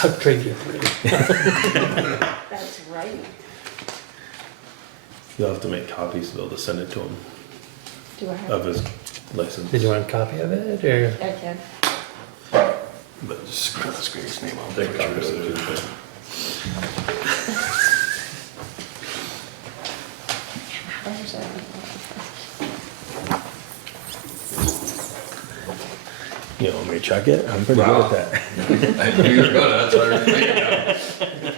I'll trade you for it. That's right. You'll have to make copies to be able to send it to him Do I have? of his license. Did you want a copy of it, or? I can. But just cross Greg's name off. Take copies of it, too. Where's that? You want me to check it? I'm pretty Wow. good at that. I knew you were gonna, that's why I was thinking now.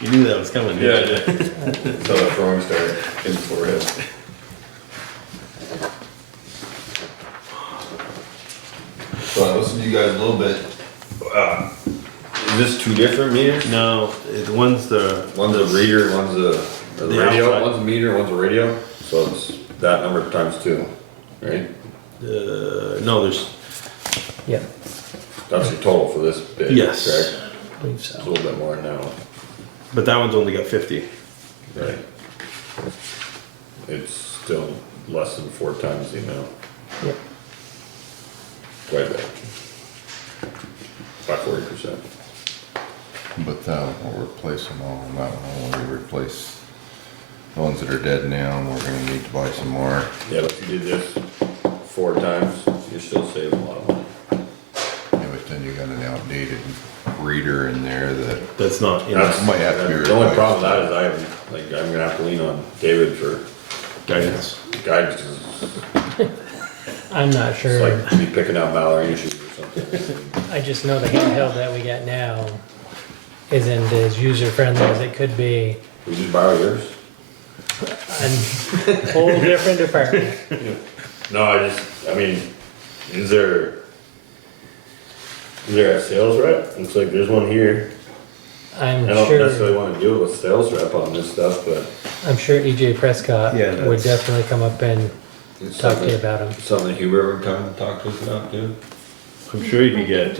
You knew that was coming, didn't you? So the throwing star in the forehead. So I listened to you guys a little bit. Is this two different meters? No, the one's the. One's a reader, one's a The radio, outside. one's a meter, one's a radio, so it's that number times two, right? No, there's, Yeah, That's your total for this bid, Yes. correct? I believe It's a so. little bit more now, but that one's only got 50. right? It's still less than 4 times the amount, Yep. quite a bit. By 40%. But we'll replace them all on that one, when we replace the ones that are dead now, and we're gonna need to buy some more. Yeah, but if you did this 4 times, you're still saving a lot of money. Yeah, but then you got an outdated reader in there that That's not in That's- might have to be The only replaced. problem with that is I'm gonna have to lean on David for guidance. guidance, 'cause I'm not it's sure. like me picking out ballerina shoes or something. I just know the handheld that we got now isn't as user-friendly as it could be. We just borrow yours? A whole different department. No, I mean, is there a sales rep? Looks like there's one here. I'm I don't necessarily sure, wanna deal with sales rep on this stuff, but I'm sure EJ Prescott Yeah, would that's- definitely come up and it's talk to you something, about him. something Hubert would come and talk to us about too. I'm sure you could get,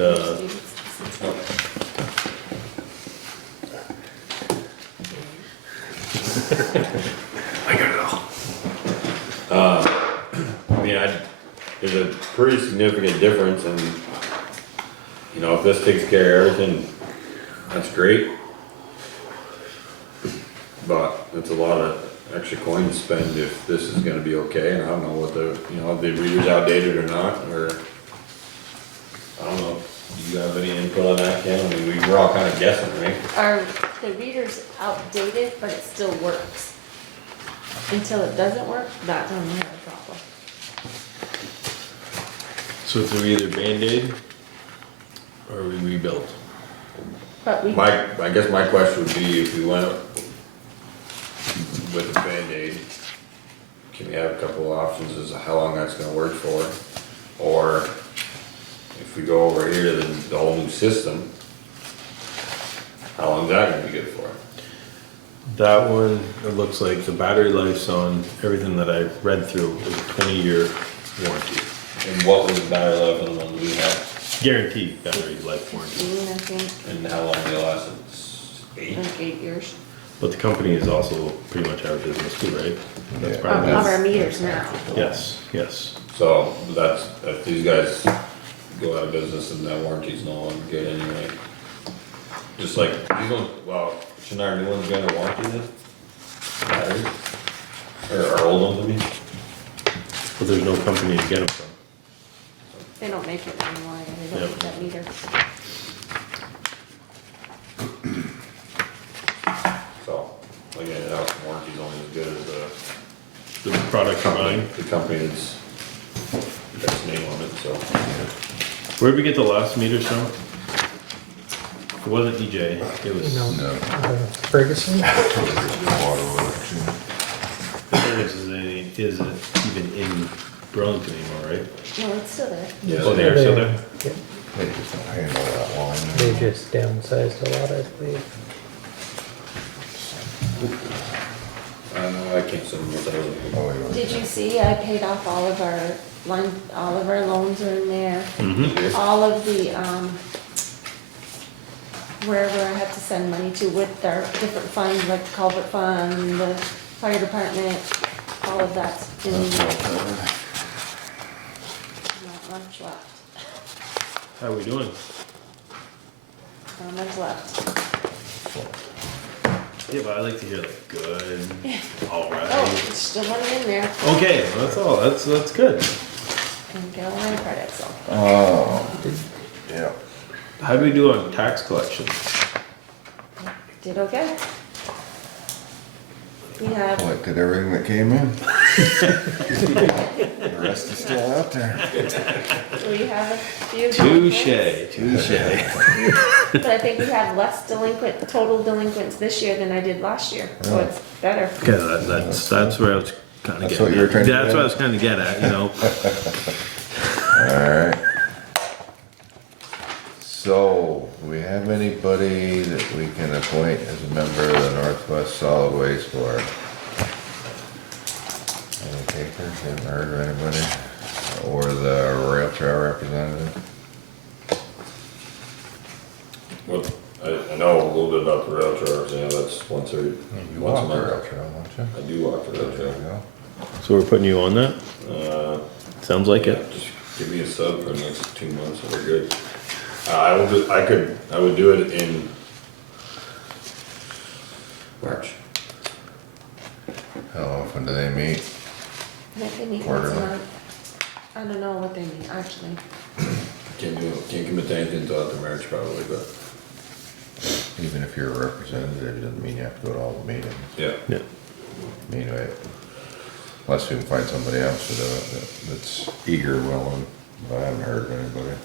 I got it all. I mean, there's a pretty significant difference and, you know, if this takes care of everything, that's great. But it's a lot of extra coin to spend if this is gonna be okay, and I don't know what if the reader's outdated or not, or, I don't know. Do you have any input on that, Ken? I mean, we're all kinda guessing, right? The reader's outdated, but it still works. Until it doesn't work, that's when we have a problem. So it's either Band-Aid or we rebuild. But we, I guess my question would be, if we went with a Band-Aid, can we have a couple of options as to how long that's gonna work for? Or if we go over here to the whole new system, how long is that gonna be good for? That one, it looks like the battery life's on everything that I read through is a 20-year warranty. And what was the battery life on the ones we had? Guaranteed battery life warranty. I think, And how long they lasted? 8? like 8 years. But the company is also pretty much out of business too, right? That's Yeah. part of Of it. our meters now. Yes, yes. So that's, if these guys go out of business, then that warranty's no longer good anyway. Just like, these ones, well, shouldn't our new ones be under warranty then? Batteries? Or our old ones, I mean? But there's no company to get them from. They don't make it anymore, they don't Yep. make that meter. So, again, that warranty's only as good as The product you're buying. the company that's got its name on it, so. Where'd we get the last meters from? It wasn't EJ, it was, No. No. Ferguson? Waterworks, yeah. Fergus is even in Burlington anymore, right? No, it's still there. Yeah, Oh, they are still there? Yep. They just don't handle that line. They just downsized a lot, I believe. I can't send them what that was. Oh, yeah. Did you see, I paid off all of our loans are in there. Mm-hmm. All of the, wherever I had to send money to with our different funds, like the culvert fund, the fire department, all of that's in there. Not much left. How are we doing? Not much left. Yeah, but I like to hear like good, Oh, alright. there's still money in there. Okay, well, that's all, that's good. And get a line of credit, so. Oh, yeah. How do we do on tax collection? Did okay. We have, Collected everything that came in. The rest is still out there. we have a few. Touche, delinquents, touche. But I think we have less total delinquents this year than I did last year, so Oh. it's better. Okay, that's where I was kinda That's getting what you were at. trying to That's get what I at? was kinda getting at, you know? Alright. So, do we have anybody that we can appoint as a member of the Northwest Solid Waste Board? Any takers, haven't heard of anybody? Or the rail trail representative? Well, I know a little bit about the rail trails, yeah, that's once You a walk the month. rail trail, don't you? I do walk the rail There you trail. go. So we're putting you on that? Sounds like Yeah, it. just give me a sub for the next 2 months and we're good. I would do it in March. How often do they meet? I think they meet once Quarterly. a month. I don't know what they mean, actually. Can't commit to anything until after March probably, but, Even if you're a representative, doesn't mean you have to go to all the meetings. yeah. Yeah. I mean, unless we can find somebody else to do it that's eager, willing, but I haven't heard of anybody.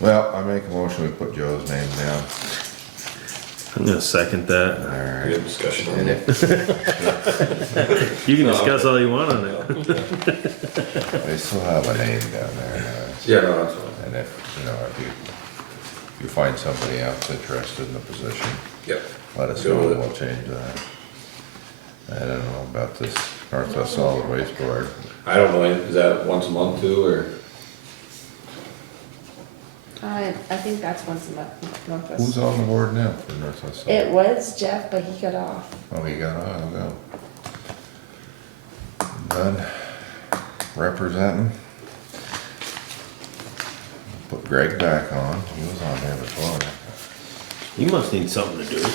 Well, I make a motion, we put Joe's name down. I'm gonna second that. We Alright. have discussion on And it. if, You can discuss all you want on it. they still have a name down there, Yeah, no, that's fine. and if, you know, if you find somebody else interested in the position, Yep. let us Go know, with it. we'll change that. I don't know about this Northwest Solid Waste Board. I don't know, is that once a month too, or? I think that's once a month, Who's Northwest. on the board now for Northwest Solid? It was Jeff, but he got off. Oh, he got on, go. Done representing. Put Greg back on, he was on there before. You must need something to do. Yeah, I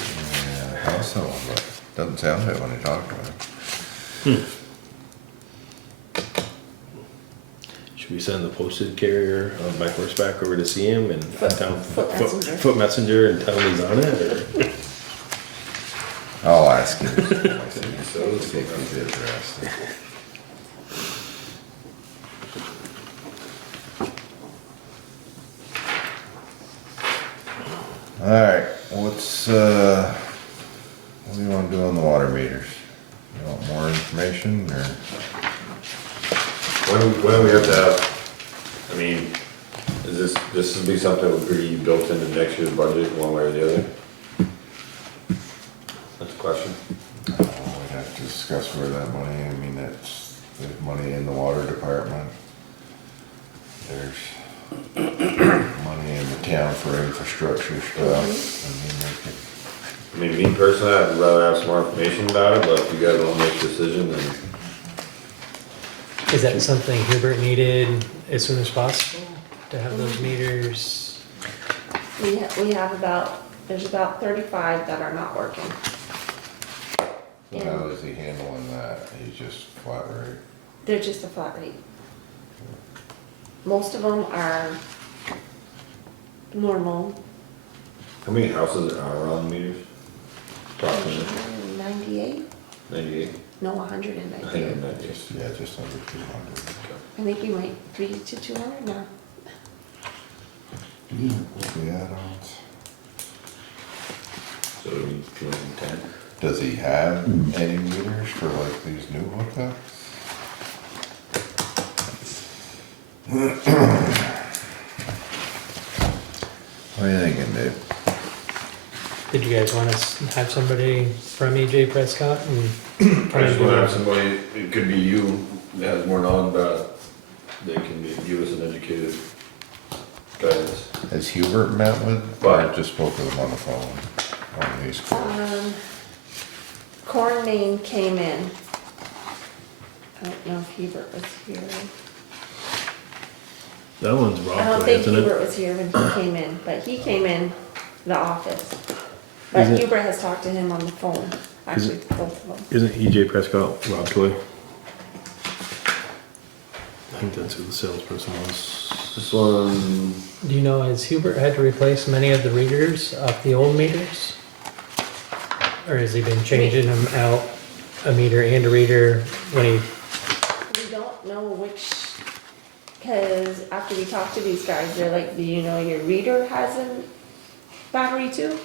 thought so, but doesn't sound it when you talk to him. Should we send the posted carrier by horseback over to see him and tell him, Foot messenger. foot messenger and tell him he's on it, or? I'll ask him. So, See if he's interested. Alright, what do you wanna do on the water meters? You want more information, or? when do we have to have, I mean, is this will be something that would be built into next year's budget one way or the other? That's a question. We'd have to discuss where that money, I mean, there's money in the water department. There's money in the town for infrastructure stuff. I mean, me personally, I'd rather have some more information about it, but if you guys wanna make a decision, then Is that something Hubert needed as soon as possible to have those meters? We have about, there's about 35 that are not working. So how is he handling that? He's just flat rate? They're just a flat rate. Most of them are normal, how many houses are on meters? Approximately 98, 98? no, 198. 198. Yeah, just under 200. I think we might be to 200 now. What's the add-ons? So it means 210. Does he have any meters for like these new hookups? What are you thinking, Dave? Did you guys want to have somebody from EJ Prescott and I just wanna have somebody, it could be you, that has more knowledge about it. They can give us an educated guidance. Has Hubert met with, or just spoke with him on the phone? On these calls? Corn Main came in. I don't know if Hubert was here. That one's I don't Rockaway, think isn't Hubert it? was here when he came in, but he came in the office. But Is it- Hubert has talked to him on the phone, actually, both of them. Isn't EJ Prescott Rockaway? I think that's who the salesperson was. This one, do you know, has Hubert had to replace many of the readers off the old meters? Or has he been changing them out, a meter and a reader, when he, We don't know which, because after we talked to these guys, they're like, do you know your reader has a battery too?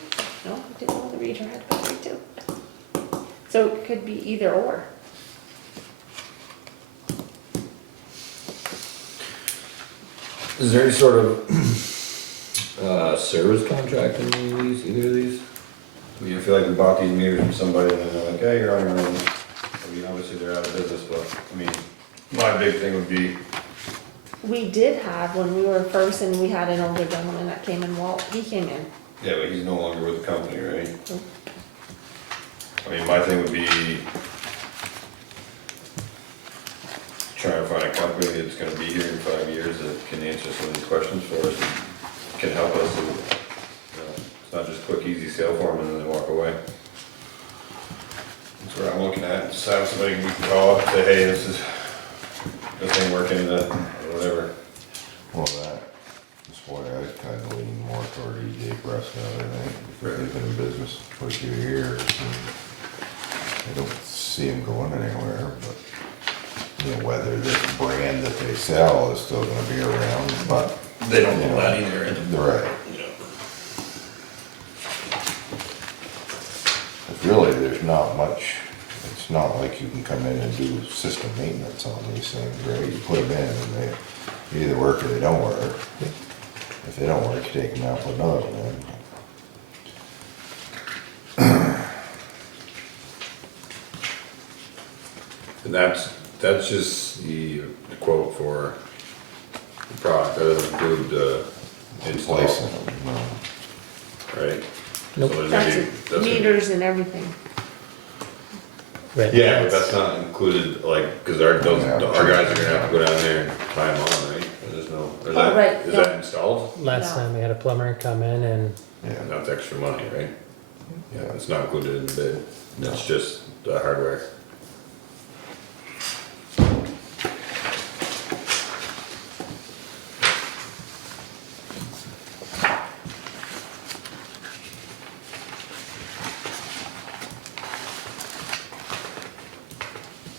No, I didn't know the reader had a battery too. So it could be either or. is there any sort of, service contract in these, either of these? I mean, I feel like we bought these meters from somebody and then they're like, hey, you're on your own. I mean, obviously they're out of business, but, I mean, my big thing would be, We did have, when we were first, and we had an older gentleman that came in, Walt, he came in. yeah, but he's no longer with the company, right? I mean, my thing would be try and find a company that's gonna be here in 5 years that can answer some of these questions for us and can help us. And, it's not just quick, easy sale for them and then they walk away. That's what I'm looking at, just have somebody we can call up, say, hey, this ain't working, or whatever. Well, that's why I kind of lean more toward EJ Prescott, I think, because they've been in business for a few years. And I don't see him going anywhere, but, you know, whether this brand that they sell is still gonna be around, but. They don't you know that either. Right. But really, there's not much, it's not like you can come in and do system maintenance on these things, right? You put them in and they either work or they don't work. If they don't work, you take them out, put another one in. And that's just the quote for the product, that doesn't include the install, Replacing them, no. right? Nope. So there's That's gonna be- it, gonna be- meters and everything. right, Yeah, but that's not included, like, cause our guys are gonna have to go down there and tie them on, right? There's no, is Oh, right, that, is no. that installed? last No. time we had a plumber come in and Yeah, That's extra money, right? yeah. It's not included in the bid, it's just the hardware.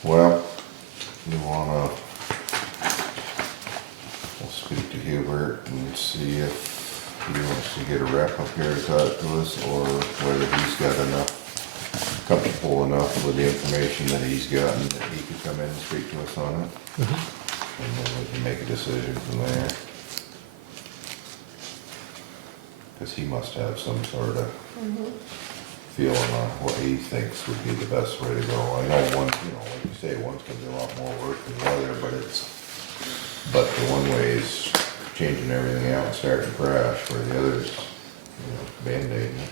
Well, you wanna, we'll speak to Hubert and see if he wants to get a rep up here to talk to us, or whether he's got enough, comfortable enough with the information that he's gotten, that he could come in and speak to us on it. And then we can make a decision from there. Cause he must have some sort of feeling on what he thinks would be the best way to go. I know one, you know, like you say, one's gonna be a lot more work than the other, but the one way is changing everything out and starting fresh, where the others, Band-Aiding it.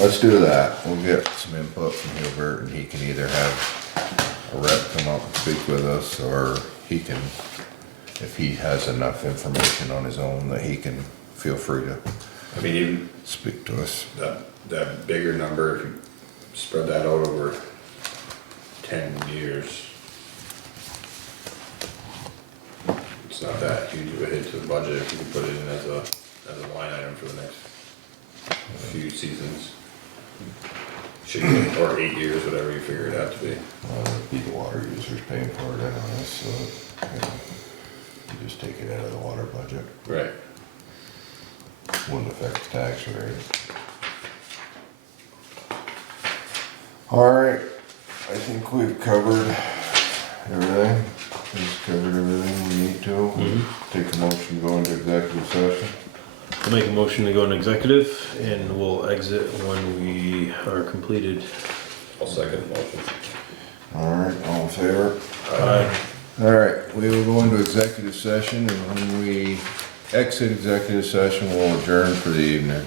Let's do that. We'll get some input from Hilbert, and he can either have a rep come up and speak with us, or he can, if he has enough information on his own, that he can feel free to I mean, even speak to us. that bigger number, if you spread that out over 10 years, it's not that huge of a hit to the budget if you can put it in as a line item for the next few seasons. Should be, or 8 years, whatever you figure it out to be. It'd be the water users paying for it anyway, so, you just take it out of the water budget. Right. Wouldn't affect the tax rate. Alright, I think we've covered everything. We've covered everything we need to. Take a motion to go into executive session. I'll make a motion to go into executive and we'll exit when we are completed. I'll second the motion. Alright, all in favor? Aye. Alright, we will go into executive session, and when we exit executive session, we'll adjourn for the evening.